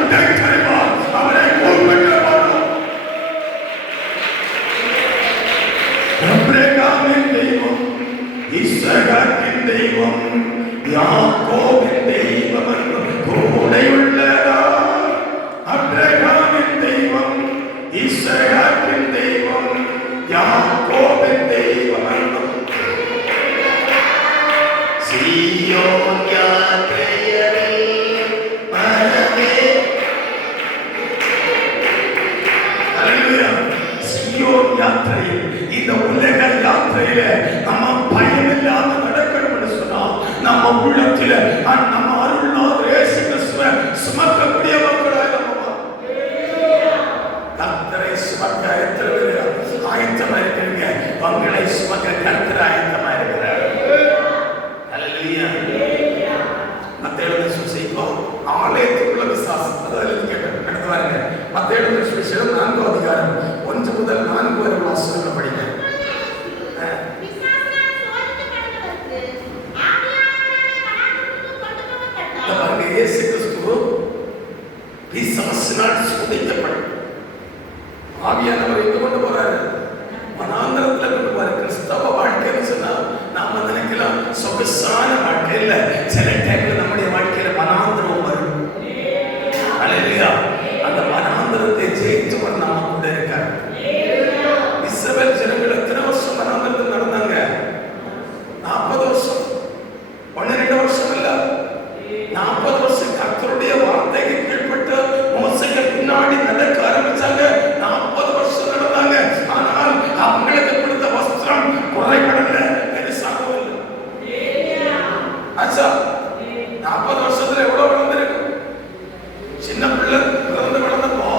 அவரை கூப்பிட்டு போனோம். அப்ரகாமின் தெய்வம், இஸ்ரவேலின் தெய்வம், யாக்கோபின் தெய்வம் கூடையுள்ளதா. அப்ரகாமின் தெய்வம், இஸ்ரவேலின் தெய்வம், யாக்கோபின் தெய்வம். சீயோன் யாத்திரையில் மனமே. அல்லேலூயா. சீயோன் யாத்திரையில், இந்த உலக யாத்திரையில நம்ம பயம் இல்லாம நடக்கணும்னு சொன்னா நம்ம உள்ளத்தில நம்ம அருள்நாதர் இயேசு கிறிஸ்துவை சுமக்கக்கூடியவர்களாய் நம்ம கர்த்தரை சுமக்க ஆயத்தமா இருக்கிறீங்க. உங்களை சுமக்க கர்த்தர் ஆயத்தமா இருக்கிறார். அல்லேலூயா. மத்தேயு சுவிசேஷம் ஆலயத்துக்குள்ள விசுவாசம். அதாவது கேட்டேன் அடுத்து வாருங்க. மத்தேயு சுவிசேஷம் 4 அதிகாரம் 1 முதல் 4 வரை வாசகங்களை படிங்க. இயேசு கிறிஸ்து பிசாசினால் சோதிக்கப்பட்டார். ஆவியானவர் எங்க கொண்டு போறாரு? மனாந்தரத்துல கொண்டு போறாரு. கிறிஸ்தவ வாழ்க்கைன்னு சொன்னா நாம நினைக்கலாம் சொகுசான வாழ்க்கை இல்ல. சில டைம்ல நம்முடைய வாழ்க்கையில மனாந்தரம் வரும். அல்லேலூயா. அந்த மனாந்தரத்தை ஜெயிச்சவர் நம்ம கூட இருக்கார். இஸ்ரவேல் ஜனங்கள் எத்தனை வருஷம் மனாந்தரத்தில் நடந்தாங்க? 40 வருஷம். 12 வருஷம் இல்ல, 40 வருஷம் கர்த்தருடைய வார்த்தைக்கு கீழ்ப்பட்டு மோசேக்கு பின்னாடி நடக்க ஆரம்பிச்சாங்க. 40 வருஷம் நடந்தாங்க. ஆனால் அவங்களுக்கு கொடுத்த வஸ்திரம் குறைபடல, பெருசாகவும் இல்லை. ஆச்சா, 40 வருஷத்துல எவ்வளவு வளர்ந்திருக்கு? சின்ன பிள்ளை பிறந்து வளர்ந்தப்போ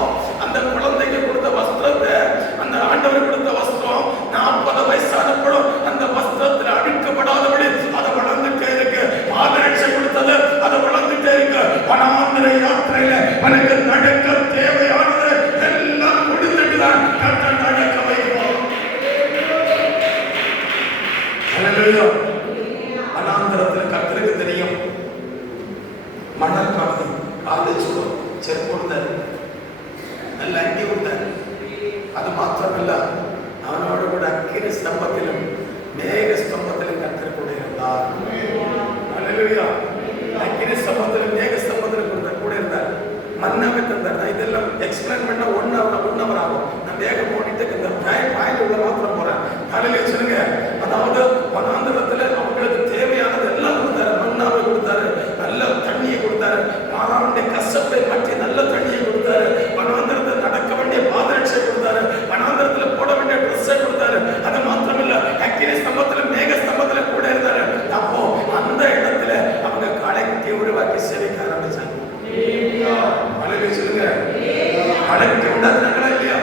அந்த குழந்தைக்கு கொடுத்த வஸ்திரத்தை, அந்த ஆண்டவர் கொடுத்த வஸ்திரம் 40 வயசானப்படும் அந்த வஸ்திரத்தில் அடிக்கப்படாதபடி அதை வளர்ந்துட்டே இருக்கு. பாதரட்சை கொடுத்தது அதை வளர்ந்துட்டே இருக்கு. வனாந்திர யாத்திரையில உனக்கு நடக்க தேவையானது எல்லாம் கொடுத்துட்டு தான் கர்த்தர் நடக்க வைப்போம். அல்லேலூயா. வனாந்திரத்தில் கர்த்தருக்கு தெரியும். மணல் காது காது சுடும், செருப்பு கொடுத்தார், நல்ல அங்கி கொடுத்தார். அது மாத்திரமல்ல, அவனோடு கூட அக்கினி ஸ்தம்பத்திலும் மேக ஸ்தம்பத்திலும் கர்த்தர் கூட இருந்தார். அல்லேலூயா. அக்கினி ஸ்தம்பத்திலும் மேக ஸ்தம்பத்திலும் கூட இருந்தார். மன்னாவை தந்தார். நான் இதெல்லாம் எக்ஸ்பிளைன் பண்ண ஒன் ஹவர் ஆகும். நான் வேகம் ஓடிட்டு இந்த பாயிண்ட் உள்ள மாத்திரம் போறேன். காலையில சொல்லுங்க. அதாவது வனாந்தரத்துல அவங்களுக்கு தேவையானது எல்லாம் கொடுத்தாரு. மன்னாவை கொடுத்தாரு, நல்ல தண்ணியை கொடுத்தாரு, மாறாவுடைய கசப்பை மாற்றி நல்ல தண்ணியை கொடுத்தாரு. வனாந்தரத்தை நடக்க வேண்டிய பாதரட்சை கொடுத்தாரு. வனாந்தரத்துல போட வேண்டிய ட்ரெஸ்ஸை கொடுத்தாரு. அது மாத்திரமில்ல, அக்கினி ஸ்தம்பத்துல மேக ஸ்தம்பத்துல கூட இருந்தாரு. அப்போ அந்த இடத்துல அவங்க காளைக்குட்டியை உருவாக்கி சேவிக்க ஆரம்பிச்சாங்க. சொல்லுங்க, காளைக்குட்டி உண்டாக்குனாங்களா இல்லையா?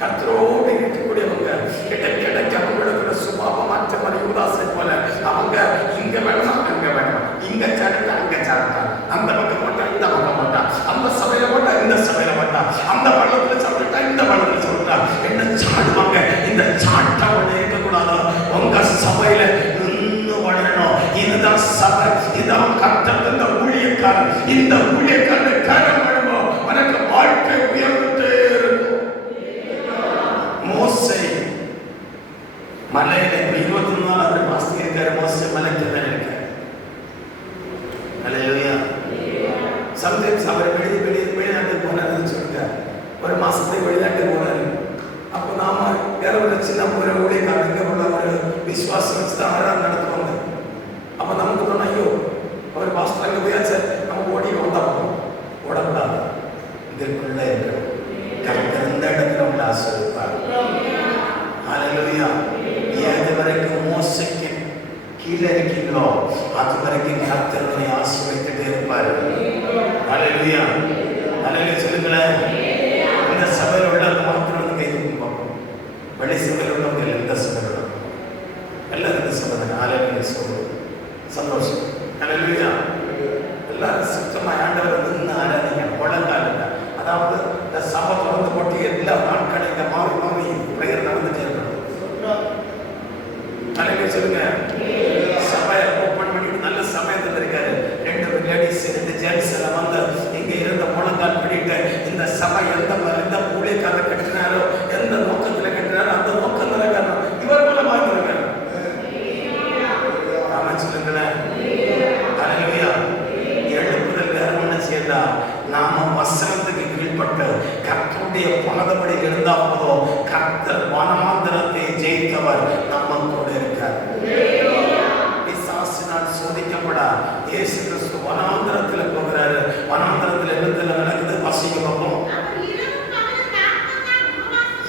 கர்த்தரோடு இருக்கக்கூடியவங்க கிடைக்க அவங்களோட சுபாவ மாற்றம் யூதாசை போல அவங்க இங்க வேணாம் அங்க வேணாம், இங்க சாட்டா அங்க சாட்டா, அந்த பக்கம் போட்டா இந்த பக்கம் போட்டா, அந்த சபையில போட்டா இந்த சபையில போட்டா, அந்த பள்ளத்துல சாப்பிட்டா இந்த பள்ளத்துல சாப்பிட்டா என்ன சாடுவாங்க. இந்த சாட்டா ஒண்ணு இருக்கக்கூடாது. உங்க சபையில இன்னும் வளரணும். இதுதான் சபை, இதான் கர்த்தர் இந்த ஊழியக்காரன். இந்த ஊழியக்காரனை கரம் பண்ணுவோம், உனக்கு வாழ்க்கை உயர்ந்துட்டே இருக்கும். மோசே மலையில 24வது மாசம் இருக்காரு. மோசே மலைக்கு தான் இருக்காரு. அல்லேலூயா. சம்டைம்ஸ் அவர் வெளிநாட்டுக்கு போனாருன்னு சொல்லுங்க. ஒரு மாசத்துக்கு வெளிநாட்டுக்கு போனாரு. அப்போ நாம வேற ஒரு சின்ன ஒரு ஊழியக்காரன் இங்க போன ஒரு விசுவாசம் வச்சுதான் வர நடத்துவாங்க. அப்ப நமக்கு தோணும், ஐயோ அவர் பாஸ்டர் அங்க போயாச்சு, நம்ம ஓடி வந்தோம். ஓடக்கூடாது, இதற்குள்ள இருக்கணும். கர்த்தர் இந்த இடத்துல உங்களை ஆசீர்வதிப்பார். ஹல்லேலூயா. ஏது வரைக்கும் மோசைக்கு கீழே இருக்கீங்களோ அது வரைக்கும் கர்த்தர் உங்களை ஆசீர்வதித்துட்டே இருப்பார். ஹல்லேலூயா. ஹல்லேலூயா சொல்லுங்களேன். இந்த சபையில் உள்ளவங்க மாத்திரம் வந்து கை தூக்கி பார்ப்போம். வெளி சபையில் உள்ளவங்க எந்த சபையில் உள்ளவங்க எல்லாரும் இந்த சபை தான். ஹல்லேலூயா சொல்லுவோம். சந்தோஷம். ஹல்லேலூயா. எல்லாரும் சுத்தமாக ஆண்டவர் நின்று ஆராதிங்க. முழங்கால் அதாவது இந்த சபை தொடர்ந்து போட்டு எல்லா நாட்களும் இங்கே மாறி மாறி பிரேயர் நடந்துட்டே இருக்கணும். ஹல்லேலூயா சொல்லுங்க. சபையை ஓப்பன் பண்ணிட்டு நல்ல சமயத்தில் இருக்காரு. 2 லேடிஸ் 2 ஜென்ட்ஸ் எல்லாம் வந்து இங்க இருந்த முழங்கால் பண்ணிட்டு இந்த சபை எந்த ஊழியக்கார கட்டினாரோ எந்த நோக்கத்துல கட்டினாரோ அந்த நோக்கம் நிறைவேறணும். இவர் மூலமாக நிறைவேறணும். ஆமாம் சொல்லுங்களேன். ஹல்லேலூயா. எழுப்புதல் வேற ஒண்ணு செய்யல. நாம வசனத்துக்கு கீழ்பட்டு கர்த்தருடைய பாதபடி இருந்தா போதும். கர்த்தர் வனாந்தரத்தை ஜெயித்தவர் நம்ம கூட இருக்கார். பிசாசினால் சோதிக்கப்படா இயேசு கிறிஸ்து வனாந்தரத்தில் போகிறாரு. வனாந்தரத்தில் என்னத்துல நடக்குது? பசிக்கு பார்ப்போம்.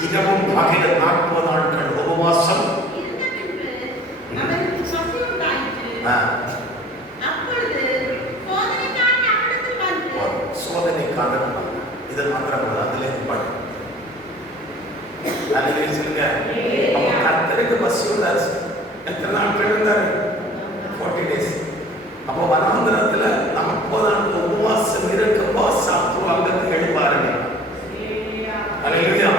இரவும் பகலும் 40 நாட்கள் உபவாசம். சோதனை காரணம் இது மாத்திரம் அதிலே பாட்டு. அல்லேலூயா சொல்லுங்க. அப்ப கர்த்தருக்கு பசி வந்தாரு. எத்தனை நாட்கள் இருந்தாரு? 40 days. அப்போ வனாந்தரத்துல 40 நாட்கள் உபவாசம் இருக்கப்போ சாப்பிடுவாங்க, எழுப்பாருங்க. அல்லேலூயா.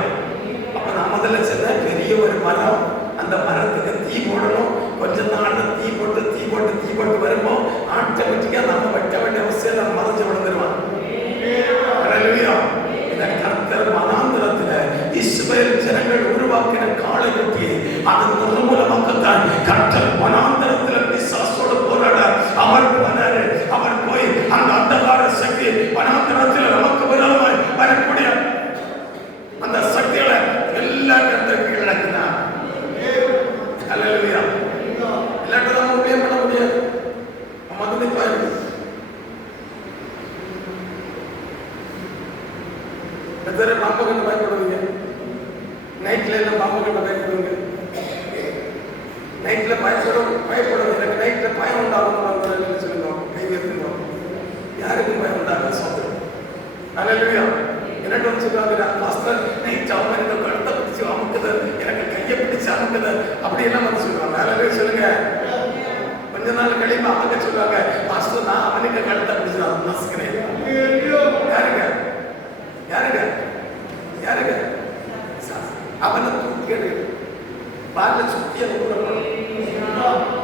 அப்ப நான் முதல்ல சொன்ன பெரிய ஒரு மரம், அந்த மரத்துக்கு தீ போடணும். கொஞ்ச நாள்ல தீ போட்டு வரும்போது ஆட்டோமேட்டிக்கா நம்ம வெட்ட வேண்டிய அவசியம் நம்ம மறைஞ்சு விழுந்துருவான். அல்லேலூயா. இந்த கர்த்தர் வனாந்தரத்துல இஸ்ரவேல் ஜனங்கள் உருவாக்கின காளைக்குட்டி அது நிர்மூலமாக்கத்தான் கர்த்தர் வனாந்தரத்துல பிசாசோடு போராட அவர் போனாரு. அவர் போய் அந்த அந்தகார சக்தி வனாந்தரத்தில் நமக்கு விரோதமாய் வரக்கூடிய அந்த சக்திகளை எல்லா கர்த்தருக்கு இழக்கினார். அல்லேலூயா. இல்லாட்டதான் நம்ம உபயோகம் பண்ண முடியாது. மதுரை பாருங்க. பாம்பு கண்டு பயப்படுவீங்க. நைட்ல எல்லாம் பாம்பு கண்டு பயப்படுவீங்க. நைட்ல பயப்படுவது எனக்கு நைட்ல பயம் உண்டாகும் சொல்லுங்க. கைவியத்துங்க. யாருக்கும் பயம் உண்டாகும் சொல்லுங்க. அல்லேலூயா. என்னட்டு வந்து சொல்லுவாங்க, மாஸ்டர் நைட் அவங்க இந்த கழுத்தை பிடிச்சி அமுக்குது, எனக்கு கையை பிடிச்சி அமுக்குது, அப்படியெல்லாம் வந்து சொல்லுவாங்க. அல்லேலூயா சொல்லுங்க. கொஞ்ச நாள் கழிவு அவங்க சொல்லுவாங்க, மாஸ்டர் நான் அவனுக்கு கழுத்தை பிடிச்சி நசுக்கிறேன். யாருங்க அவனை தூக்கி பால சுத்தி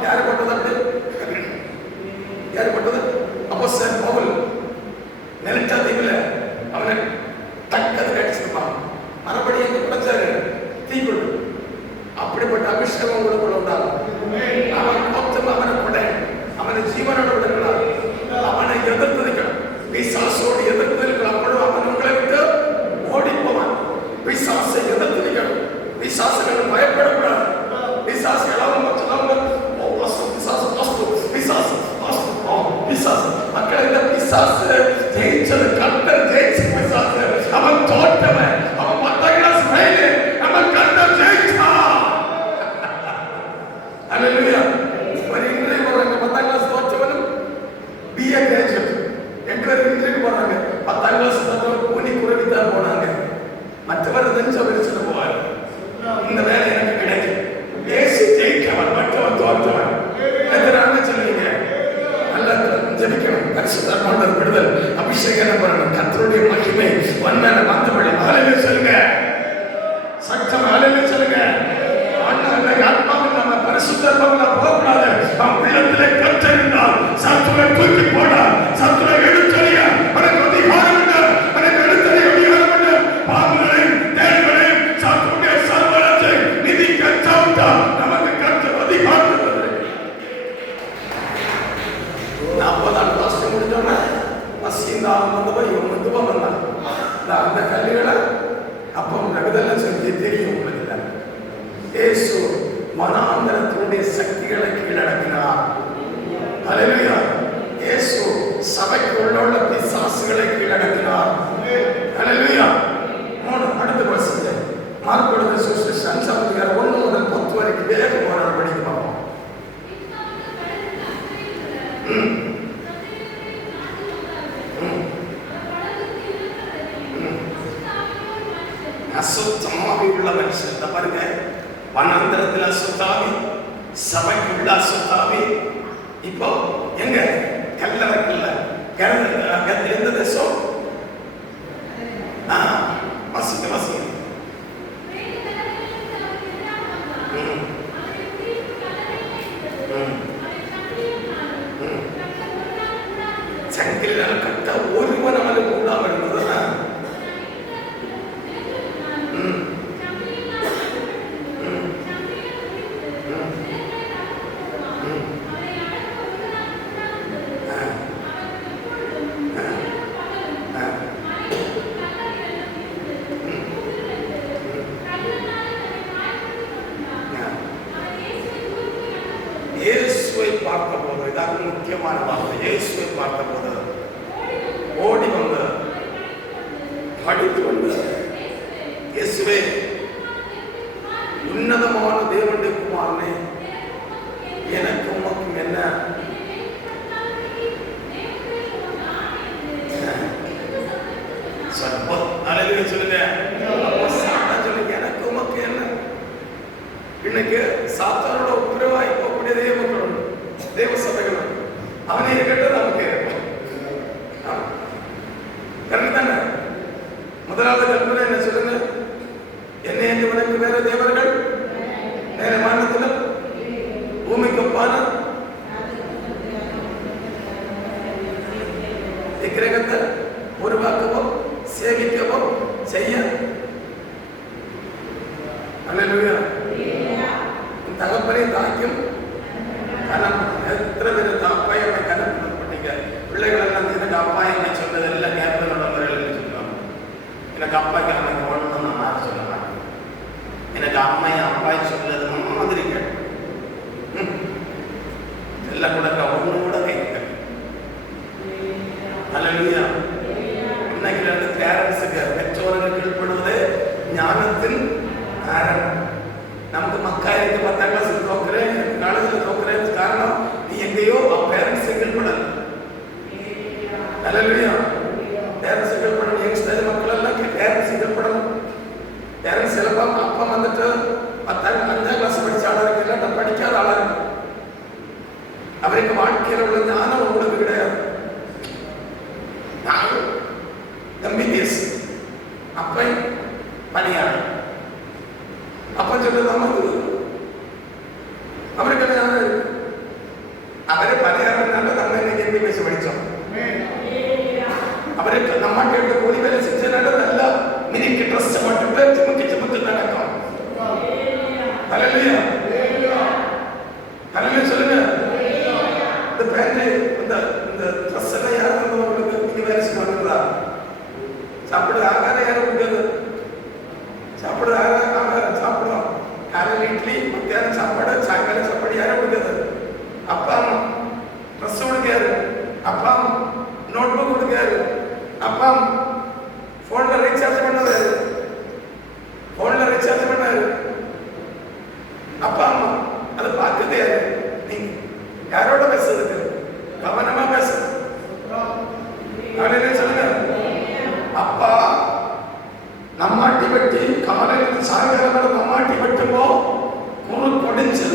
யாரு போட்டது? யாரு போட்டது? அப்போஸ்தலன் பவுல் நெல்டா தீவுல அவனை தக்கது அடிச்சிருப்பான். மறுபடியும் எங்க குறைச்சாரு தீக்குள். அப்படிப்பட்ட அபிஷேகம் உங்களுக்குள்ள உண்டாகும். அவன் மொத்தம் அவனை கொட அவனை ஜீவனோட விடக்கூடாது. அவனை எதிர்த்து நிற்கணும். பிசாசோடு எதிர்த்து நிற்கணும். அப்பொழுது அவன் உங்களை விட்டு ஓடி போவான். பிசாசை எதிர்த்து நிற்கணும். பிசாசுகளை பயப்படக்கூடாது. பிசாசு எல்லாரும் பிசாசு மக்கள் இந்த பிசாசு ஜெயிச்சது கர்த்தர் ஜெயிச்சு பிசாசு அவன் தோற்றவன். அவன் 10 கிளாஸ் ஃபெயில் அவன் கர்த்தர் ஜெயிச்சா. கர்த்தருடைய மகிமை வந்தன வந்தவளை ஹalleluya சொல்லுங்க. சத்தம் ஹalleluya சொல்லுங்க. அண்ணா ஆத்மாவில் நம்ம பரிசுத்தமாக போகக்கூடாது. நம் உள்ளத்திலே கர்த்தர் இருந்தால் சத்துரை தூக்கி போட, சத்துரை எடுத்தறிய, உனக்கு அதிகாரம் உண்டு, உனக்கு எடுத்தறிய அதிகாரம் உண்டு. பாவங்களை தேவனை சத்துடைய சர்வத்தை நிதி கற்றாவிட்டா நமக்கு கர்த்தர் அதிகாரம் தருவார். 40 நாள் பாஸ்ட் முடிஞ்சோன்னா பசிந்தாலும் வந்தவன் இவன் மெதுவாக வந்தான். அந்த கல்விகளை அப்போ நகதெல்லாம் சொல்லி தெரியும் உங்களுக்கு. இயேசு மனாந்தரத்தினுடைய சக்திகளை கீழடக்கினார். ஹல்லேலூயா. இயேசு சபைக்கு உள்ள பிசாசுகளை கீழடக்கினார். ஹல்லேலூயா. 3 அடுத்த வசனம் மார்க்கோட சுவிசேஷம் 5 1 முதல் 10 வரைக்கும் வேகம் ஒரு படிக்க பார்ப்போம். அசுத்தமாவி உள்ள மனுஷன் பாருங்க. வனாந்தரத்தில் அசுத்தாவி, சபைக்கு உள்ள அசுத்தாவி. இப்போ எங்க கல்லறைக்குள்ள எந்த தேசம்? வசிக்க வசிக்க சங்கிலினால் கட்ட ஒருவனாலும் கூடாமல் இருந்ததுன்னா இயேசுவை பார்த்தபோது, இதாக முக்கியமான வார்த்தை, இயேசுவை பார்த்தபோது ஓடி வந்து படித்து வந்து, இயேசுவே உன்னதமான தேவனுடைய குமாரனே, எனக்கு உமக்கும் என்ன? சொல்லுங்க. எனக்கு உமக்கு என்ன? இன்னைக்கு சாத்தானோட உத்தரவாய் போகக்கூடிய தேவ மக்கள் உண்டு, தேவ சபைகள் உண்டு. அவனே இருக்கட்டும், நமக்கு கரெக்ட் தானே? முதலாவது கல்பனை என்ன சொல்லுங்க? என்னை என்று உனக்கு வேற தேவர்கள் வேற மாநிலத்தில் பூமிக்கு ஒப்பான கிரகத்தை உருவாக்கவோ சேவிக்கவோ செய்ய. அல்லேலூயா. தகப்பனை தாக்கியும் கனம் எத்தனை பேர் அப்பாயமை கனம் பண்ணீங்க. பிள்ளைகள் எல்லாம் எனக்கு அப்பாயமை சொன்னது எல்லாம் கேட்பதோட முறையில் சொல்லுவாங்க. எனக்கு அப்பாய்க்கு அம்மைக்கு ஒழுங்கு நான் மாற்றி சொல்ல மாட்டேன். எனக்கு அம்மையை அப்பாய் சொன்னது மாதிரி கேட்பேன். எல்லாம் கூட ஒன்று கூட கேட்க. அல்லேலூயா. இன்னைக்கு ரெண்டு பேரண்ட்ஸுக்கு பெற்றோர்கள் கீழ்ப்படுவது ஞானத்தின் காரணம். நமக்கு மக்காயிரத்து 10ஆம் கிளாஸ் தோக்குறேன், காலேஜில் தோக்குறேன். காரணம் நீ எங்கேயோ பேரண்ட்ஸ் கீழ்படல். அல்லேலூயா. பேரண்ட்ஸ் கீழ்படணும். யங்ஸ்டர் மக்கள் எல்லாம் பேரண்ட்ஸ் கீழ்படணும். பேரண்ட்ஸ் எல்லாம் அப்பா வந்துட்டு 5ஆம் கிளாஸ் படிச்ச ஆளா இருக்கு, இல்லாட்ட படிக்காத ஆளா இருக்கு. அவருக்கு வாழ்க்கையில் உள்ள ஞானம் உங்களுக்கு கிடையாது. நான் எம்பிபிஎஸ் அப்பை பணியாளர் அப்ப சொல்லுதாம அவருக்கு என்ன ஞானம் இருக்கு? அவரே பணியாளர்னால நம்ம இன்னைக்கு எம்பிபிஎஸ் படிச்சோம். அவருக்கு நம்ம கேட்டு கூலி வேலை செஞ்சனால நல்லா மினிக்கு ட்ரெஸ் போட்டுட்டு சிமுக்கி சிமுத்து நடக்கும். அல்லேலூயா. அல்லேலூயா சொல்லுங்க. இந்த பேண்ட் இந்த ட்ரெஸ் எல்லாம் யார் உங்களுக்கு நீங்க வேலை செய்வாங்களா? சாப்பிடுற ஆகாரம் யாரும் கொடுக்காது. சாப்பிடுற ஆகாரம் சாப்பிடுவோம். காலையில் இட்லி, மத்தியானம் சாப்பாடு, சாயங்காலம் சாப்பாடு யாரும் கொடுக்காது. அப்பா அம்மா ட்ரெஸ் கொடுக்காரு, அப்பா அம்மா நோட் புக் கொடுக்காரு, அப்பா அம்மா போன்ல ரீசார்ஜ் பண்ணுவாரு, போன்ல ரீசார்ஜ் பண்ணாரு. அப்பா அம்மா அதை பார்க்குது யாரு? நீங்க யாரோட பேசுறதுக்கு கவனமா பேச. சொல்லுங்க. அப்பா நம்மாட்டி வெட்டி காலையில் சாயங்காலம் நம்மாட்டி வெட்டுமோ குறு கொடிஞ்சு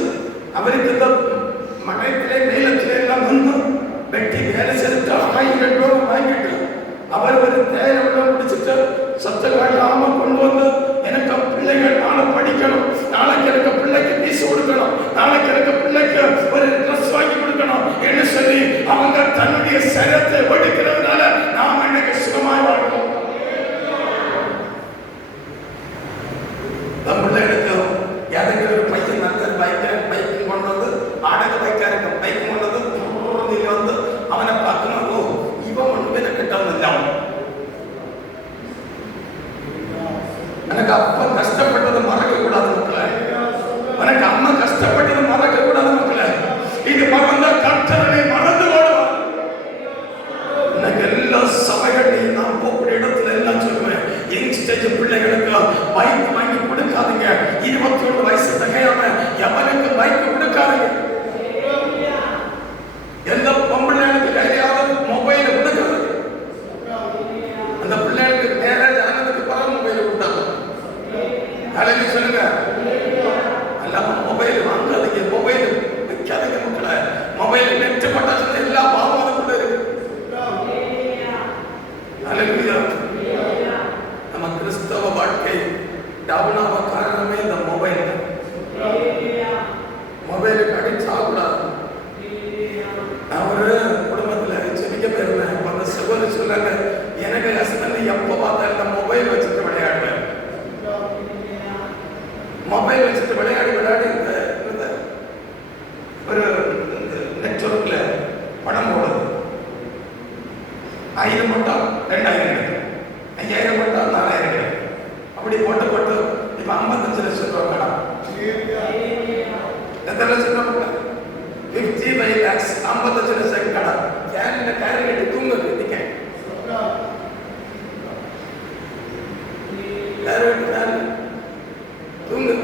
கஷ்டப்பட்டது மறக்க கூடாது மக்களே. இது மறந்தா கர்த்தரை மறந்து போடுவார். எனக்கு எல்லா சபைகளையும் நான் போகக்கூடிய இடத்துல எல்லாம் சொல்லுவேன், யங்ஸ்டேஜ் பிள்ளைகளுக்கு பைக் வாங்கி கொடுக்காதீங்க. 21 வயசு தகையாம எவனுக்கு பைக் கொடுக்காதீங்க. எந்த பொம்பளைகளுக்கு கையாவது மொபைல் கொடுக்காது. அந்த பிள்ளைகளுக்கு மேரேஜ் ஆனதுக்கு பிறகு மொபைல் கொடுத்தாங்க. அழகி சொல்லுங்க, எல்லாம் மொபைல் வாங்காதீங்க, மொபைல் வைக்காதீங்க மக்களே. மொபைல் நெட் பட்டாச்சு எல்லா பாவம் அதுக்குள்ள இருக்கு. அல்லேலூயா. நம்ம கிறிஸ்தவ வாழ்க்கை டவுனாக காரணமே இந்த மொபைல். மொபைலுக்கு அடிக்ட் ஆகக்கூடாது. நான் ஒரு குடும்பத்தில் செபிக்க போயிருந்தேன். அந்த செவல் சொன்னாங்க, எனக்கு ஹஸ்பண்ட் எப்போ பார்த்தாலும் இந்த மொபைல் வச்சுட்டு விளையாடுவேன். மொபைல் வச்சுட்டு விளையாடி ஒரு நெட்வொர்க்ல படம் போடுது. 1000 மட்டும் 2000 கிடைக்கும், 5000 மட்டும் 4000 கிடைக்கும். அப்படி போட்டு இப்ப 55 லட்சம் ரூபாய் கடன். எத்தனை லட்சம் ரூபாய்? 55 lakhs, 55 லட்சம் கடன். கேரியில கேரி கட்டி தூங்குது. நிக்க தூங்கு.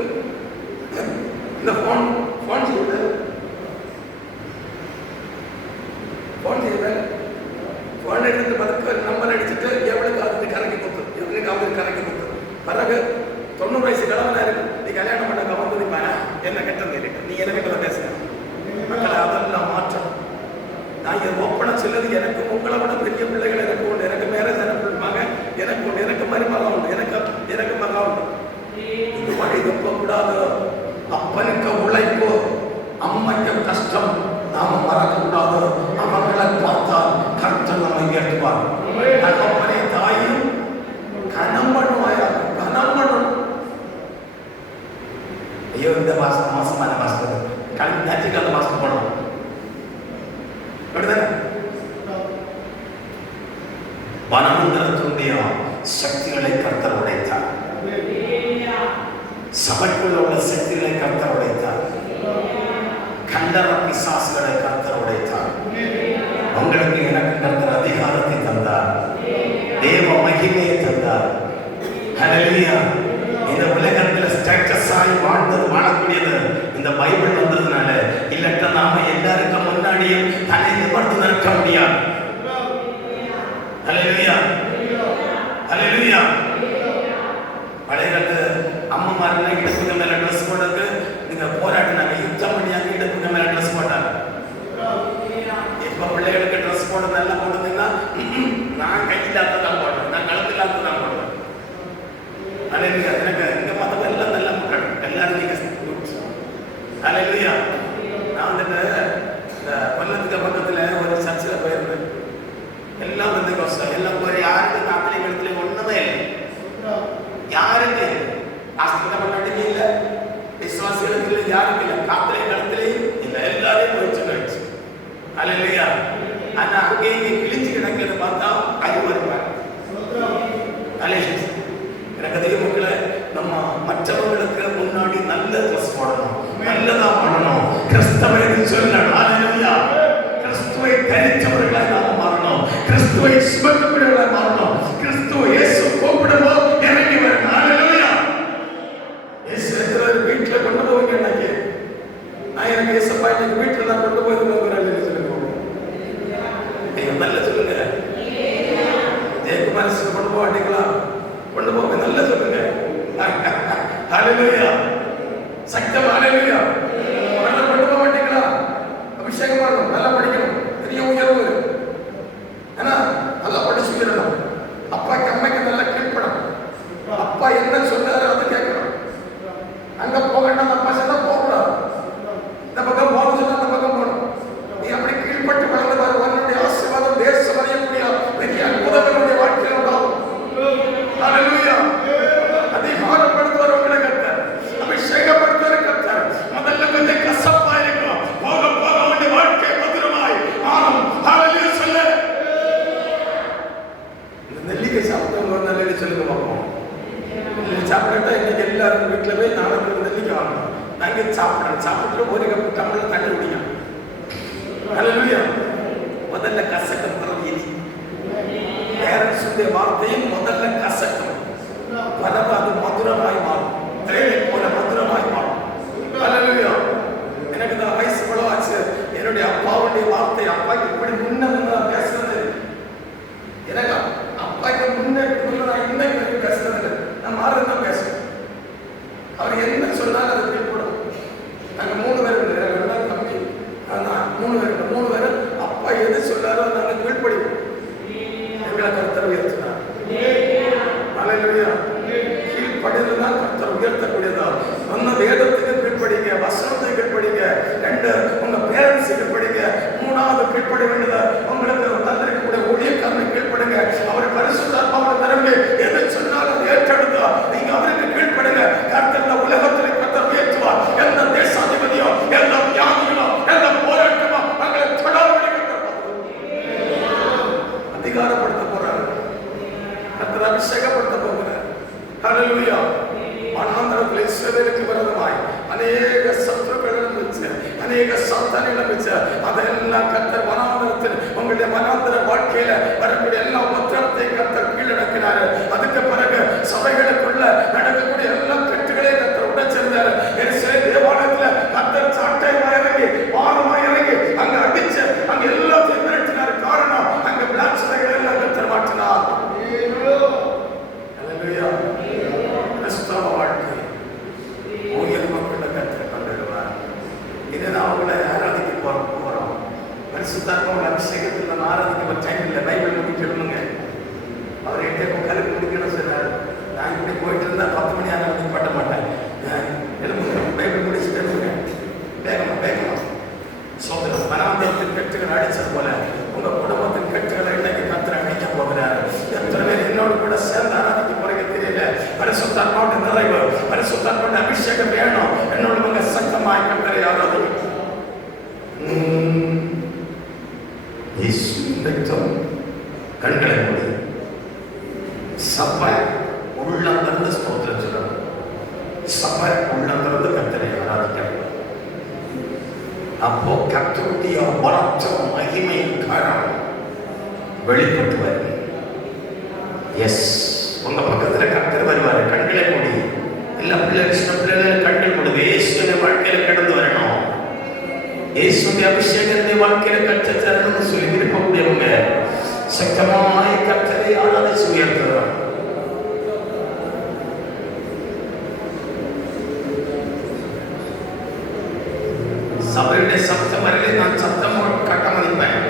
இந்த போன் செய்யுது. போன் எடுத்துட்டு பதுக்கு நம்பர் அடிச்சுட்டு எவனுக்கு அதுக்கு கரைக்கி கொடுத்து, எவனுக்கு அவனுக்கு கரைக்கி கொடுத்து. பிறகு 90 வயசு கடவுளா இருக்கு. நீ கல்யாணம் பண்ண கவர்ந்து என்ன கெட்டது இல்லை, நீ என்ன கிட்ட பேசுற மக்களை. அதெல்லாம் மாற்றம். நான் இதை ஒப்பனை சொல்லுது, எனக்கு உங்களை விட பெரிய பிள்ளைகள் எனக்கு உண்டு. எனக்கு மேரேஜ் மகன் எனக்கு உண்டு, எனக்கு மருமகன் உண்டு, எனக்கு மகன் உண்டு. இந்த மாதிரி கூடாது. அப்பனுக்கு உழைப்பு, அம்மைக்கு கஷ்டம் நாம மறக்க கூடாது. அவர்களை பார்த்தால் கர்த்தர் நம்மை ஏற்றுவார். அப்பனே தாயும் கனம் பண்ணுவாயா, கனம் பண்ணணும். ஐயோ இந்த மாசமான மாசம் ஞாயிற்றுக்கிழமை மாசம் போனோம். வனமந்திரத்தினுடைய சக்திகளை கர்த்தர் உடைத்தார். சபைக்குள்ள உள்ள சக்திகளை கர்த்தர் உடைத்தார். கண்டர பிசாசுகளை கர்த்தர் உடைத்தார். உங்களுக்கு எனக்கு கர்த்தர் அதிகாரத்தை தந்தார், தேவ மகிமையை தந்தார். ஹல்லேலூயா. இந்த உலகத்துல ஸ்டேட்டஸ் ஆகி வாழக்கூடியது இந்த பைபிள் வந்ததுனால. இல்லட்ட நாம எல்லாருக்கும் முன்னாடியும் தலை நிமிர்ந்து நிற்க முடியாது. ஹல்லேலூயா, ஹல்லேலூயா. பழைய காலத்து அம்மாமாரெல்லாம் இடுப்புக்கு மேல ட்ரெஸ் போட்டதுக்கு நீங்க போராட்டினாங்க, யுத்தம் பண்ணியாங்க, இடுப்புக்கு மேல ட்ரெஸ் போட்டாங்க. இப்ப பிள்ளைகளுக்கு ட்ரெஸ் போடுறது எல்லாம் போடுறதுன்னா நான் கையில்லாதான் போடுறேன், நான் களத்தில்லாதான் போடுறேன். ஹல்லேலூயா. எனக்கு இங்க மதம் எல்லாம் நல்ல மக்கள் எல்லாரும் நீங்க ஹல்லேலூயா. நான் வந்துட்டு இந்த கொல்லத்துக்கு பக்கத்துல ஒரு சர்ச்சில் போயிருந்தேன். எல்லாம் வந்து கஷ்டம், எல்லாம் போய் யாருக்கு காத்தலிங் இடத்துல ஒண்ணுமே இல்லை, யாருக்கு ஆஸ்திரத்தை பண்ணாட்டுக்கு இல்லை, விசுவாசிகளுக்கு இல்லை, யாருக்கு இல்லை, காத்தலிங் இடத்துலையும் இல்லை, எல்லாரையும் போயிடுச்சு. ஹல்லேலூயா. ஆனா அங்கே இங்கே கிழிஞ்சு கிடக்கிறது பார்த்தா அது வருவாங்க. ஹல்லேலூயா. எனக்கு அதிக மக்களை நம்ம மற்றவங்களுக்கு முன்னாடி நல்ல ட்ரெஸ் போடணும், நல்லதா பண்ணணும், கிறிஸ்தவை சொல்லணும். ஹல்லேலூயா. கிறிஸ்துவை தரித்தவர்களாய் நாம மாறணும், கிறிஸ்துவை சுமக்கக்கூடியவர்களாய் மாறணும். கிறிஸ்துவ இயேசு கூப்பிடுவோம் இறங்கி வரணும். ஹல்லேலூயா. இயேசு வீட்டுல கொண்டு போவீங்க. நான் எனக்கு இயேசப்பா இன்னைக்கு வீட்டுல தான் கொண்டு போய் சொல்லுங்க. நல்ல சொல்லுங்க. ஜெயக்குமார் கொண்டு போவாட்டீங்களா? கொண்டு போக நல்ல சொல்லுங்க. ஹல்லேலூயா. சக்தம். ஹல்லேலூயா. நல்லா கொண்டு போக மாட்டீங்களா? அபிஷேகம் பண்ணணும், நல்லா படிக்கணும், பெரிய உயர்வு. ஏன்னா நல்லா படிச்சு உயரணும். அப்பா அம்மைக்கு நல்லா கீழ்ப்படும். அப்பா என்ன சொன்னாரு அதை கேட்கணும். அங்க போகணும், அப்பா சொன்னா போகக்கூடாது. இந்த பக்கம் போக சொன்னா அந்த பக்கம் போகணும். நீ அப்படி கீழ்பட்டு வளர்ந்து பாரு, உன்னுடைய ஆசீர்வாதம் தேசம் அறியக்கூடிய பெரிய அற்புதங்களுடைய வாழ்க்கையில் உண்டாகும். ஹல்லேலூயா. அதிகாரப்படுத்துவார் உங்களை கர்த்தர், அபிஷேகப்படுத்துவார் கர்த்தர். முதல்ல கொஞ்சம் கசப்பா இருக்கும், போக போக உங்களுடைய வாழ்க்கை மதுரமாய் மாறும். ஹல்லேலூயா. சொல்ல இந்த நெல்லிக்காய் சாப்பிட்டவங்க நல்ல சொல்லுங்க பார்ப்போம். சாப்பிட்டா இன்னைக்கு எல்லாரும் வீட்டுல போய் நாளைக்கு நெல்லிக்காய் தங்கி சாப்பிட்டு ஒரு கப் டம்ளர் தண்ணி குடிக்கணும். ஹல்லேலூயா. முதல்ல கசக்கம் பிறகு இனி. பேரண்ட்ஸுடைய வார்த்தையும் முதல்ல கசக்கம், பிறகு அது மதுரமாய் மாறும். தேனை போல மதுரமாய் மாறும். ஹல்லேலூயா. எனக்கு தான் வயசு கூட ஆச்சு. என்னுடைய அப்பாவுடைய வார்த்தை, அப்பாக்கு இப்படி முன்ன பேசுறது, எனக்கு அப்பாக்கு முன்ன நான் இன்னைக்கு பேசுறது நான் மாறுதான் பேசுறேன். அவர் என்ன சொன்னாலும் அது கீழ்படும். நாங்கள் 3 பேர் தம்பி, மூணு பேர் அப்பா எது சொல்லாரோ நாங்கள் கீழ்படிவோம். எங்களை கர்த்தர் உயர்த்தினார். ஹல்லேலூயா. கீழ்படிதான் கர்த்தர் உயர்த்தக்கூடியதா. அந்த வேதத்துக்கு கீழ்படிங்க, வசனத்தை கீழ்படிங்க, 2 உங்க பேரண்ட்ஸ் கீழ்படிங்க, 3வது கீழ்பட வேண்டியதா உங்களுக்கு தந்திருக்கக்கூடிய ஊழியக்காரனை கீழ்படுங்க. அவர் பரிசுத்தாத்மாவை நிரம்பி எதை சொன்னாலும் ஏற்றெடுத்தா நீங்க அவருக்கு கீழ்படுங்க. கர்த்தர் இந்த உலகத்தில் கர்த்தர் உயர்த்துவார். எந்த தேசாதிபதியோ, எந்த வியாதிகளோ, எந்த போராட்டமோ அவங்களை தொடாதபடி அதிகாரப்படுத்த போறாரு. கர்த்தர் அபிஷேகப்படுத்த போகிறார். ஹல்லேலூயா. வனாந்தரத்தில் இஸ்ரவேலுக்கு விரோதமாய் அநேக சத்துருக்கள் எழும்பிச்சு, அநேக சாத்தான்கள் எழும்பிச்சு. அதெல்லாம் கர்த்தர் வனாந்தரத்தில் உங்களுடைய வனாந்தர வாழ்க்கையில வரக்கூடிய எல்லா உபத்திரவத்தை கர்த்தர் கீழடக்கினாரு. அதுக்கு பிறகு சபைகளுக்குள்ள நடக்கக்கூடிய எல்லா கட்டுகளையும் கர்த்தர் உடைச்சிருந்தாரு. எருசலேம் தேவாலயத்துல கர்த்தர் சாட்டையமாய் இறங்கி, வானமாய் இறங்கி அங்க அடிச்சு அங்க எல்லாத்தையும் மிரட்டினார். காரணம், அங்க பிளாக் சபைகள் எல்லாம் கர்த்தர் மாற்றினார். ஹல்லேலூயா. கிறிஸ்தவ வாழ்க்கை ஊழியர் மக்கள் கர்த்தர் கொண்டுடுவார். இதுதான் அவங்களை ஆராதிக்க போறோம். பரிசுத்தாத்மாவுடைய அபிஷேகத்தில் நம்ம ஆராதிக்க டைம் இல்லை. பைபிள் முடிக்க எழுதுங்க. அவர் 8:45 முடிக்கணும் சொன்னார். நான் இப்படி போயிட்டு இருந்தா 10 மணி ஆராதிக்க பட்ட மாட்டேன். எழுதுங்க, பைபிள் முடிச்சுட்டு எழுதுங்க. வேகமா சோதரம். மனாந்தரத்தின் கட்டுகள் அடிச்சது போல உங்க குடும்பத்தின் கட்டுகளை இன்னைக்கு கர்த்தர் அடிக்க போகிறார். எத்தனை பேர் என்னோடு கூட சேர்ந்து ஆராதிக்க போறீங்க தெரியல. பரிசுத்தாத்மாவுடைய நிறைவு, பரிசுத்தாத்மாவுடைய அபிஷேகம் வேணும். என்னோட உங்க சத்தமாய் கர்த்தரை ஆராதிக்க கண்களை மூடி சபை உள்ளந்திருந்து ஸ்தோத்திரம் சொல்லணும். சபை உள்ளந்திருந்து கர்த்தரை ஆராதிக்கணும். அப்போ கர்த்தருடைய வரத்த மகிமை காரணம் வெளிப்பட்டு வரும். எஸ், உங்க பக்கத்துல கர்த்தர் வருவாரு. கண்களை மூடி எல்லா பிள்ளைகள், சின்ன பிள்ளைகள் கண்கள் மூடுங்க. இயேசுவின் வாழ்க்கையில கடந்து வரணும். இயேசுவின் அபிஷேகத்தை வாழ்க்கையில கற்று தரணும்னு சொல்லி விருப்பக்கூடியவங்க சத்தமாய் கர்த்தரை ஆராதிச்சு உயர்த்துறாங்க. சபையுடைய சப்தம் வரலே நான் சத்தம் கட்டமளிப்பேன்.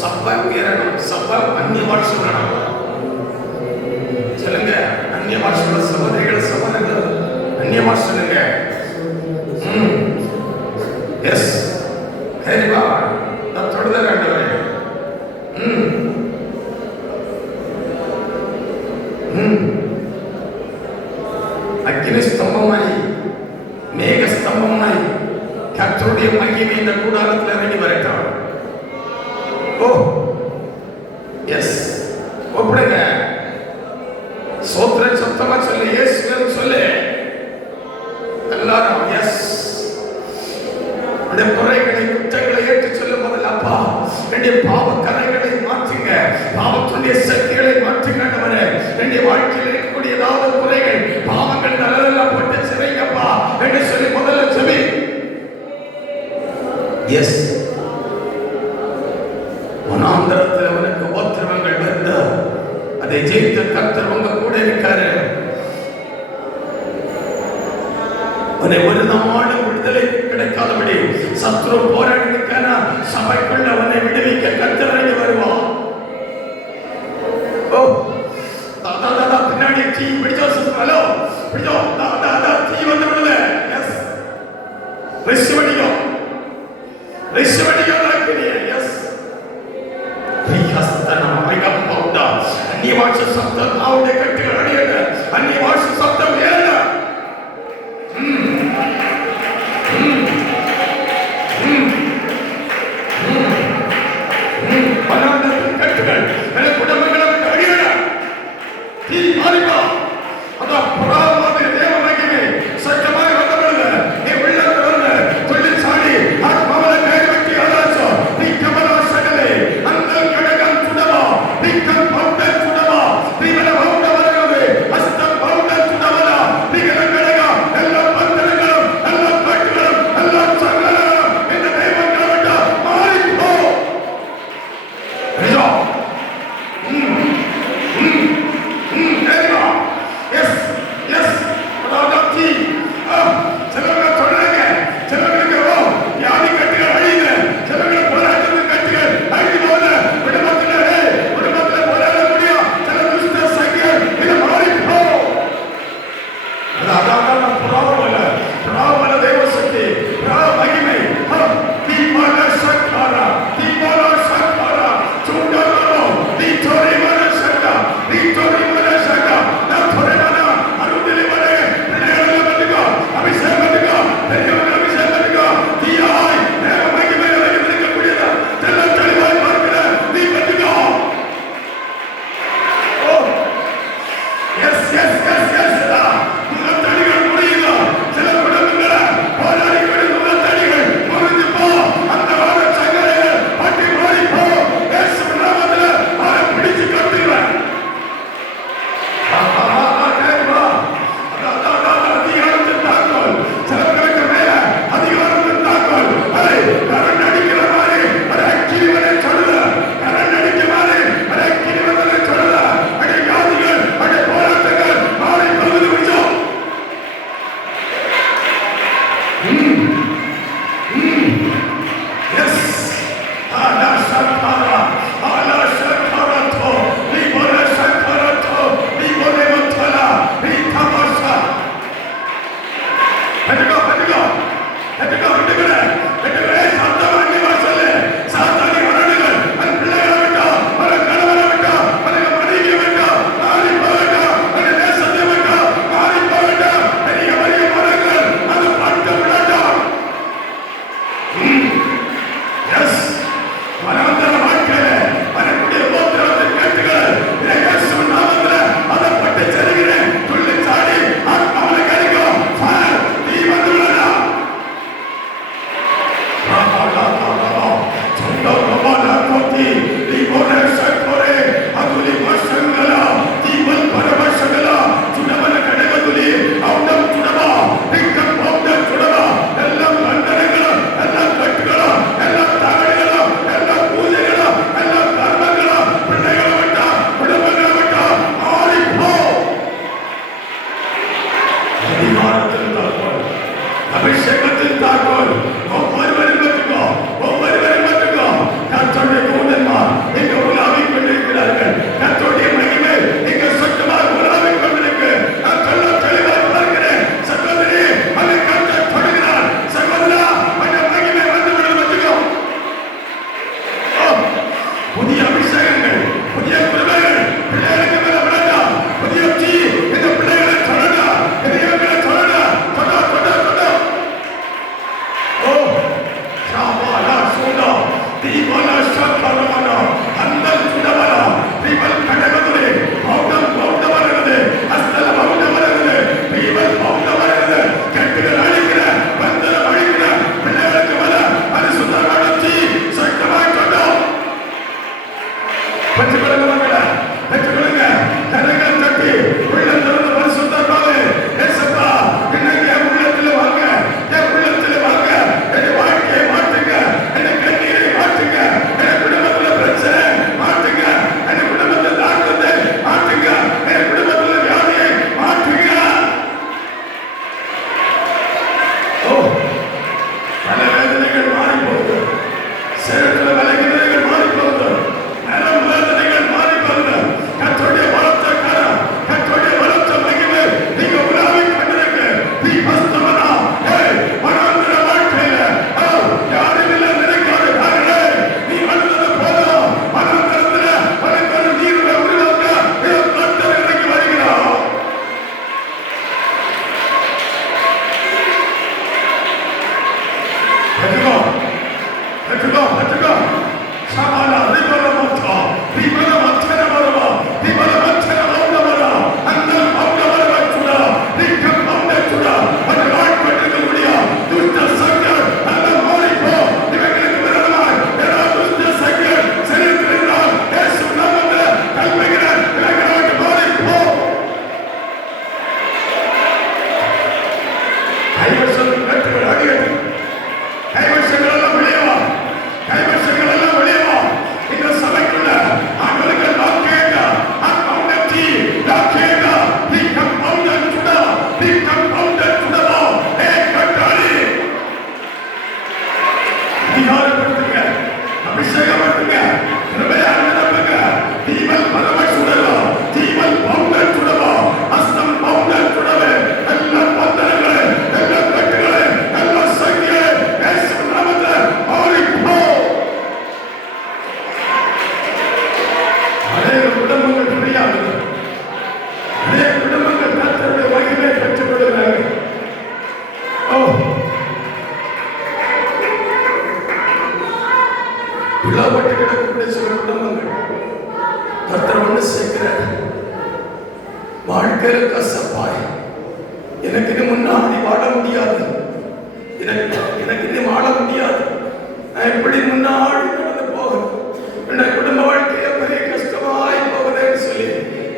சபை உயரணும். சபை அந்நிய பாஷை சொல்லணும். சொல்லுங்க, அந்நிய பாஷை சகோதரிகள் சகோதரர்கள் அந்நிய பாஷை சொல்லுங்க. எஸ், சரிவா நான் தொடர்ந்து ஆண்டவரே. அக்கினி ஸ்தம்பமாய், மேக ஸ்தம்பமாய் கர்த்தருடைய மகிமை இந்த கூடாரத்தில் இறங்கி வரட்டும். ஓ எஸ், ஒப்பிடுங்க. சோத்திர சத்தமா சொல்லு, இயேசுவின் சொல்லு எல்லாரும். எஸ், அந்த குறைகளை குற்றங்களை ஏற்று சொல்லும் போதில் அப்பா என்னுடைய பாவ கரைகளை மாற்றுங்க, பாவத்துடைய சக்திகளை மாற்றுங்க. என்னுடைய வாழ்க்கையில் இருக்கக்கூடிய ஏதாவது குறைகள், பாவங்கள் நல்லதெல்லாம் போட்டு சிறைங்கப்பா என்று சொல்லி முதல்ல சொல்லி. எஸ், வனாந்தரத்தில் அவனுக்கு உபத்திரவங்கள் வந்து அதை ஜெயித்த கர்த்தர் உங்க கூட இருக்காரு. உன்னை ஒரு நாளும் விடுதலை கிடைக்காதபடி சத்ரு போராடி நிற்கான சபைக்குள்ள அவனை விடுவிக்க கர்த்தர் இறங்கி வருவான். ஓ தாதா பின்னாடி தீ பிடிச்சோ, ஹலோ பிடிச்சோ, தாதா தீ வந்து விடுவே. எஸ், ரிஷிவடியோ நடக்குது. எஸ், அந்நிய பாஷை சப்தம் அவருடைய கட்டுகள் அடையல. அந்நிய பாஷை சப்தம் ஏற கட்டுகள் குடும்பங்களை அடியல. தீ மாறிப்பா. அதான் புறா மாதிரி தேவ மகிமை சட்டமாய் வந்த வாழ்க்கையில கசப்பாய் எனக்கு இனி முன்னாடி வாழ முடியாது, எனக்கு இனி வாழ முடியாது, நான் எப்படி முன்னாடி நடந்து போகும், என்னுடைய குடும்ப வாழ்க்கைய பெரிய கஷ்டமாய் போகுதுன்னு சொல்லி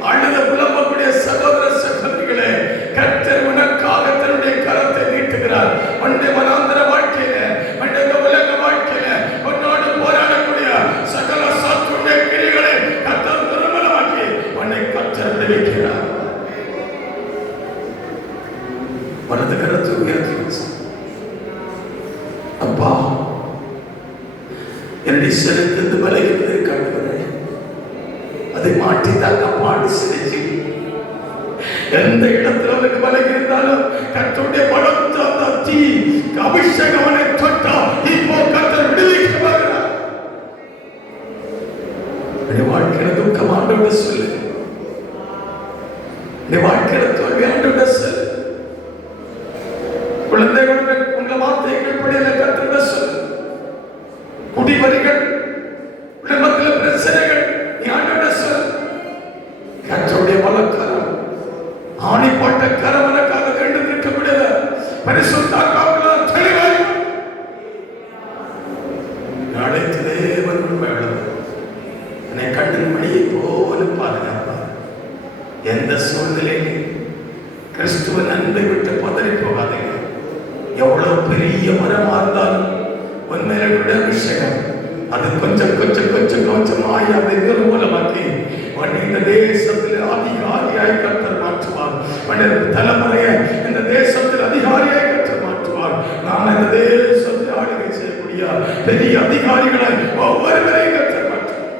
அழுத புலம்பக்கூடிய சகோதர சகோதரிகளே, கர்த்தர் உனக்காக தன்னுடைய கரத்தை நீட்டுகிறார். உன்னுடைய மனாந்தர வாழ்க்கையில, உன்னுடைய உலக வாழ்க்கையில உன்னோடு போராடக்கூடிய சகல சத்துருடைய கிரிகளை கர்த்தர் திருமணமாக்கி உன்னை கர்த்தர் விடுவிக்கிறார். வலது கரத்தை உயர்த்தி அப்பா, என்னுடைய செலுத்தது பலகிறது கண்டுகிறேன், அதை மாற்றி தாங்க பாடி சிரிச்சு எந்த இடத்துல அவனுக்கு பலகி இருந்தாலும் கர்த்தருடைய பலத்த பரிசுத்தாத்மாவினால் தெளிவாய் அழைத்து தேவன் உண்மை விளம்பரம் என்னை கண்ணின் மணியை போல பாதுகாப்பார். எந்த சூழ்நிலையிலும் கிறிஸ்துவ அன்பை விட்டு பதறி போகாதீங்க. எவ்வளவு பெரிய மரமா இருந்தாலும் உண்மையில அபிஷேகம் அது கொஞ்சம் கொஞ்சம் கொஞ்சம் கொஞ்சமாய் அதை நிர்மூலமாக்கி இந்த தேசத்தில் அதிகாரியாய் கர்த்தர் மாற்றுவார். தலைமுறையை இந்த தேசத்தில் அதிகாரியாய் கர்த்தர் மாற்றுவார். நாம் இந்த தேசத்தில் ஆளுகை செய்யக்கூடிய பெரிய அதிகாரிகளை ஒவ்வொருவரையும் கர்த்தர் மாற்றுவார்.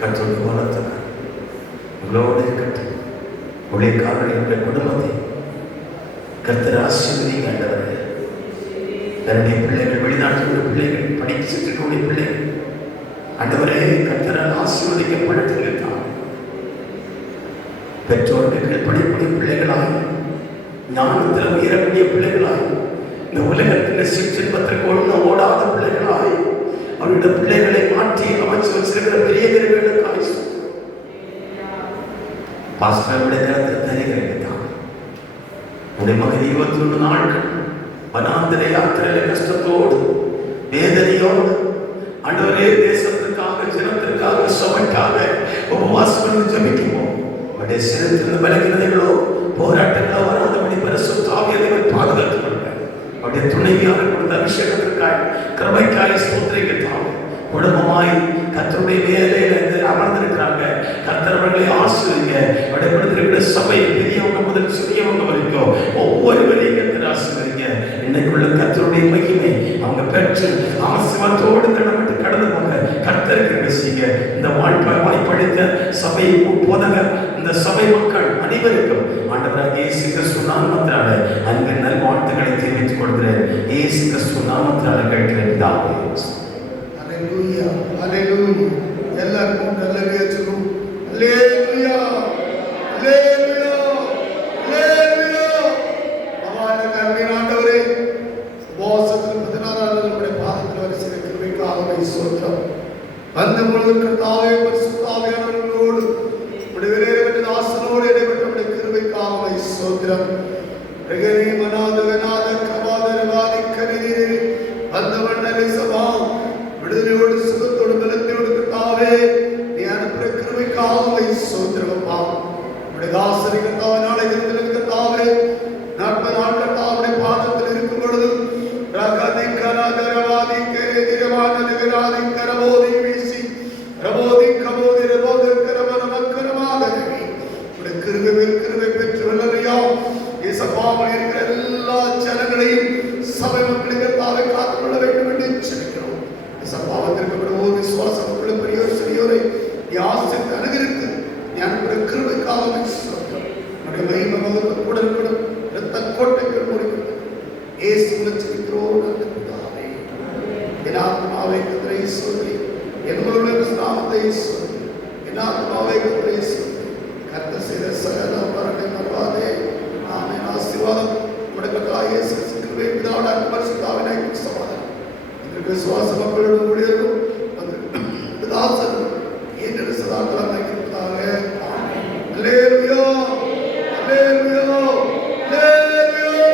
கர்த்தருடைய வார்த்தை உங்களோடு இருக்கட்டும். ஊழியக்காரர்களுடைய குடும்பத்தை கர்த்தர் ஆசீர்வதிங்க ஆண்டவரே. தன்னுடைய பிள்ளைகள், வெளிநாட்டில் பிள்ளைகள், படிக்க சென்றக்கூடிய பிள்ளைகள் ஆண்டவரே கர்த்தரால் ஆசீர்வதிக்கப்படட்டுங்க. தான் பெற்றோருக்கு கீழ்ப்படியக்கூடிய பிள்ளைகளாய், ஞானத்தில் உயரக்கூடிய பிள்ளைகளாய், இந்த உலகத்தில் சிற்றின்பத்திற்கு ஒன்று ஓடாத பிள்ளைகளாய், அவருடைய பிள்ளைகளை மாற்றி அமைச்சு வச்சிருக்கிற பெரிய பெரியவர்களுக்காய் பாஸ்டருடைய கருத்து தருகிறேன். தான் உடைய மகன் 21 நாட்கள் வனாந்திர யாத்திரையில கஷ்டத்தோடு வேதனையோடு ஆண்டவரே தேசத்திற்காக, ஜனத்திற்காக, சபைக்காக உபவாசம் ஜெபிக்குவோம். அவருடைய சிறத்திலிருந்து பலகீனதைகளோ போராட்டங்களோ வராதபடி பரிசுத்த ஆவியை பாதுகாத்துக் கொள்ளுங்க. அவருடைய துணைவியாக கொடுத்த அபிஷேகத்திற்காய், கிருபைக்காய் ஸ்தோத்திரிக்கிறோம். குடும்பமாய் கர்த்தருடைய வேலையில அமர்ந்திருக்கிறாங்க. கர்த்தர்களை ஆசிரியங்க. வடைபடுத்திருக்கிற சபை பெரியவங்க முதல் சிறியவங்க வரைக்கும் ஒவ்வொருவரையும் கர்த்தர் ஆசிரியங்க. இன்னைக்குள்ள கர்த்தருடைய மகிமை அவங்க பெற்று ஆசீர்வாதத்தோடு கடந்து கடந்து போங்க. கர்த்தருக்கு செய்யுங்க. இந்த வாய்ப்பளித்த சபை போதகர், இந்த சபை மக்கள் அனைவருக்கும் ஆண்டவராக இயேசு கிறிஸ்து நாமத்தினால அன்பின் நல்வாழ்த்துக்களை தெரிவித்துக் கொள்கிறேன். இயேசு கிறிஸ்து நாமத்தினால கேட்கிறேன் பிதாவே. Hallelujah, hallelujah. எல்லாருக்கும் நல்லவே சொல்லுவோம். Hallelujah, hallelujah, hallelujah. அவரான கர்த்தரின் ஆண்டவரே, உபவாசத்தில் 16 நம்முடைய பாதத்தில் வரிசையில் கிருபைக்காக ஸ்தோத்திரம். அந்த பொழுது கர்த்தாவே பரிசுத்த ஆவியானவரோடு முடிவிலேற தாசனோடு இடைப்பட்ட நம்முடைய கிருபைக்காக ஸ்தோத்திரம். ரகனே மனாத வனாத கபாதர வாதிக்கனே அந்த மண்டல சபா விடுதலையோடு சுகத்தோடு பலத்தோடு கர்த்தாவே நீ அனுப்புகிற கிருபைக்காக ஸ்தோத்திரமப்பா. உடைய தாசனை கர்த்தாவே நாளை தினத்தில் கர்த்தாவே 40 நாள் கர்த்தாவுடைய பாதத்தில் இருக்கும் பொழுது ரகதி கனதரவாதி கேதிரவானது கராதி கரபோதி வீசி ரபோதி கபோதி ரபோதி கரவன மக்கரமாகவே உடைய கிருபை பெற்று வல்லமையா இயேசுவாவில் இருக்கிற எல்லா ஜனங்களையும் சபை மக்களுக்கு கர்த்தாவே காத்துக்கொள்ள வேண்டும் என்று ஜெபிக்கிறோம். சபாவத்திற்கு ஒரு விசுவாசம் உள்ள பெரியோர் சிறியோரை யாசித்து அணுகிருக்கு ஞானப்புற கிருபைக்காக ஸ்தோத்திரம். நம்முடைய மகிமை மகத்துவம் கூட இருக்கணும். இரத்த கோட்டைகள் முடிக்கிறது இயேசு ஜெபிக்கிறோம். நல்ல பிதாவே, என் ஆத்மாவே கர்த்தரை ஸ்தோத்திரி, என் முழு நாமத்தை ஸ்தோத்திரி, என் ஆத்மாவே கர்த்தரை ஸ்தோத்திரி. கர்த்தர் செய்த சகல உபகாரங்களை மறவாதே. ஆமென். ஆசீர்வாதம் உடையவராகிய இயேசு கிறிஸ்துவே பிதாவோட பரிசுத்தாவினை சமாதானம் விசுவாச மக்களோடு ஊழியரும் தாசரும் ஏற்ற சதாக்களை கொடுத்தாங்க. அல்லேலூயா, அல்லேலூயா, அல்லேலூயா.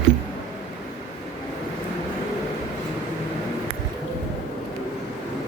Thank you.